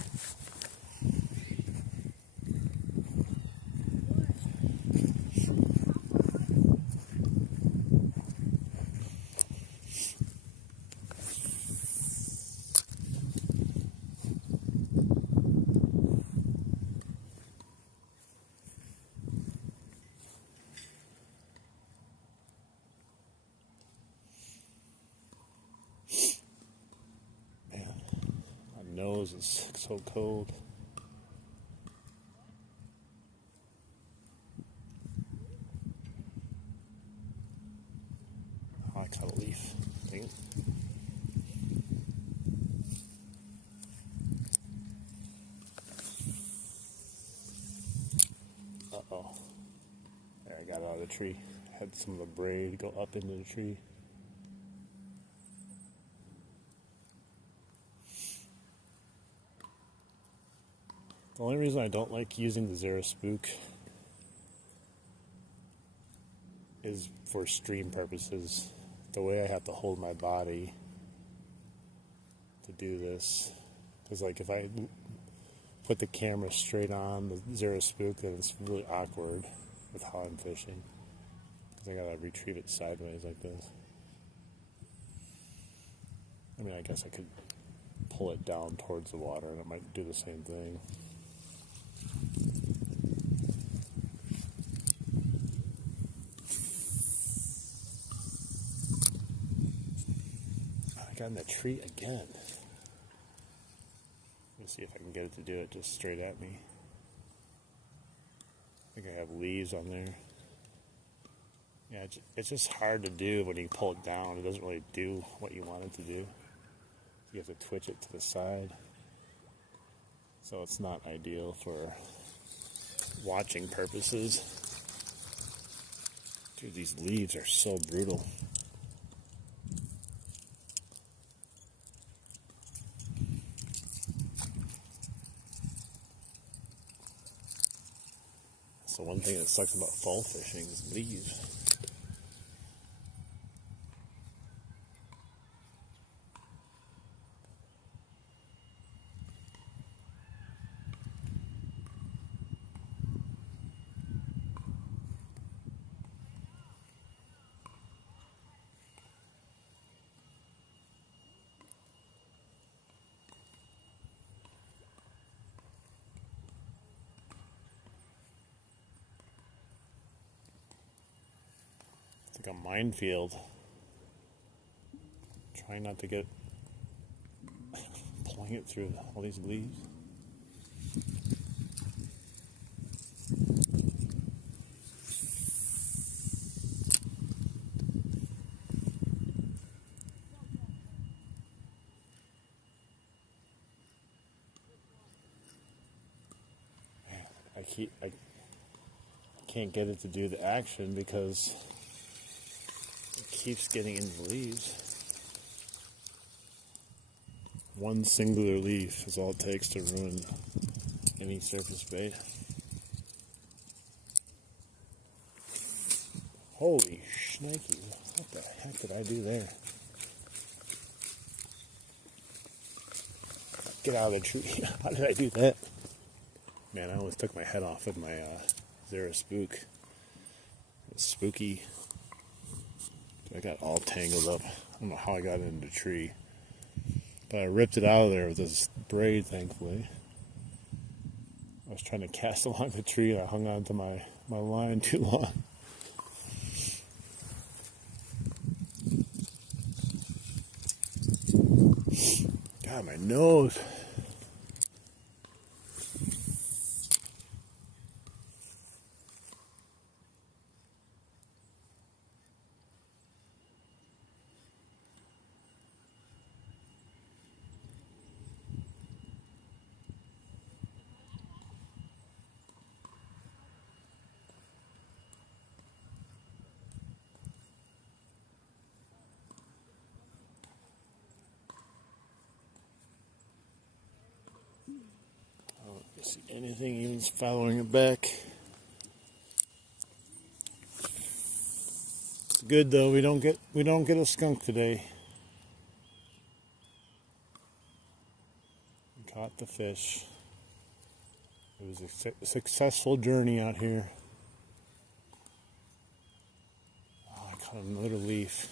Nose is so cold. Oh, I cut a leaf. Dang it. Uh-oh. There, I got it out of the tree. Had some of the braid go up into the tree. The only reason I don't like using the Zero Spook is for stream purposes. The way I have to hold my body to do this. Because like if I put the camera straight on the Zero Spook, then it's really awkward with how I'm fishing. Because I gotta retrieve it sideways like this. I mean, I guess I could pull it down towards the water and it might do the same thing. I got in the tree again. Let me see if I can get it to do it just straight at me. I think I have leaves on there. Yeah, it's just hard to do when you pull it down. It doesn't really do what you want it to do. You have to twitch it to the side. So it's not ideal for watching purposes. Dude, these leaves are so brutal. So one thing that sucks about fall fishing is leaves. It's like a minefield. Trying not to get pulling it through all these leaves. I can't get it to do the action because it keeps getting into the leaves. One singular leaf is all it takes to ruin any surface bait. Holy shnikey, what the heck did I do there? Get out of the tree. How did I do that? Man, I almost took my head off with my Zero Spook. It's spooky. I got all tangled up. I don't know how I got into the tree. But I ripped it out of there with this braid, thankfully. I was trying to cast along the tree and I hung on to my line too long. God, my nose. I don't see anything even following it back. It's good though. We don't get a skunk today. We caught the fish. It was a successful journey out here. Oh, I caught another leaf.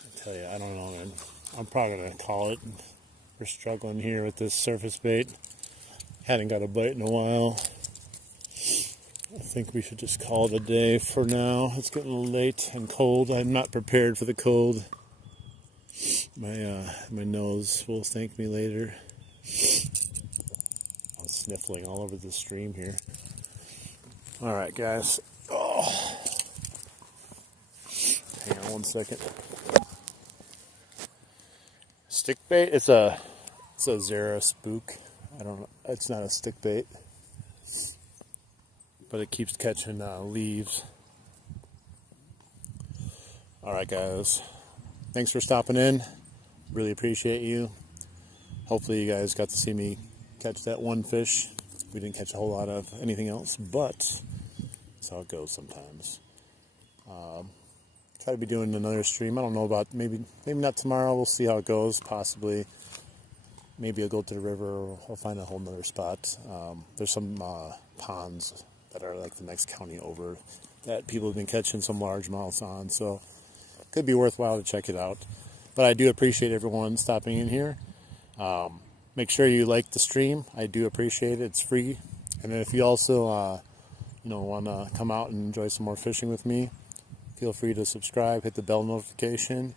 I tell you, I don't know, man. I'm probably gonna call it. We're struggling here with this surface bait. Hadn't got a bite in a while. I think we should just call it a day for now. It's getting a little late and cold. I'm not prepared for the cold. My nose will thank me later. I was sniffling all over the stream here. All right, guys. Oh. Hang on one second. Stick bait. It's a Zara spook. I don't know. It's not a stick bait, but it keeps catching leaves. All right, guys. Thanks for stopping in. Really appreciate you. Hopefully, you guys got to see me catch that one fish. We didn't catch a whole lot of anything else, but that's how it goes sometimes. Try to be doing another stream. I don't know about maybe not tomorrow. We'll see how it goes. Possibly. Maybe I'll go to the river or I'll find a whole nother spot. There's some ponds that are like the next county over that people have been catching some largemouths on. So it could be worthwhile to check it out. But I do appreciate everyone stopping in here. Make sure you like the stream. I do appreciate it. It's free. And then if you also want to come out and enjoy some more fishing with me, feel free to subscribe, hit the bell notification.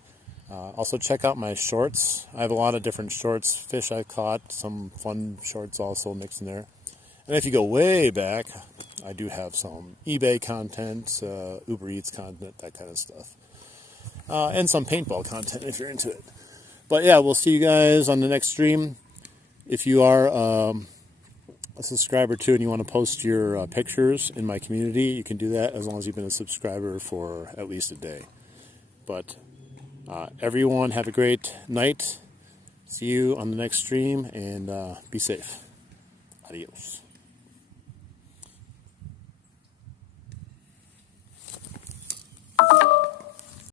Also check out my shorts. I have a lot of different shorts, fish I caught, some fun shorts also mixed in there. And if you go way back, I do have some eBay content, Uber Eats content, that kind of stuff. And some paintball content if you're into it. But yeah, we'll see you guys on the next stream. If you are a subscriber too and you want to post your pictures in my community, you can do that as long as you've been a subscriber for at least a day. But everyone have a great night. See you on the next stream and be safe. Adios.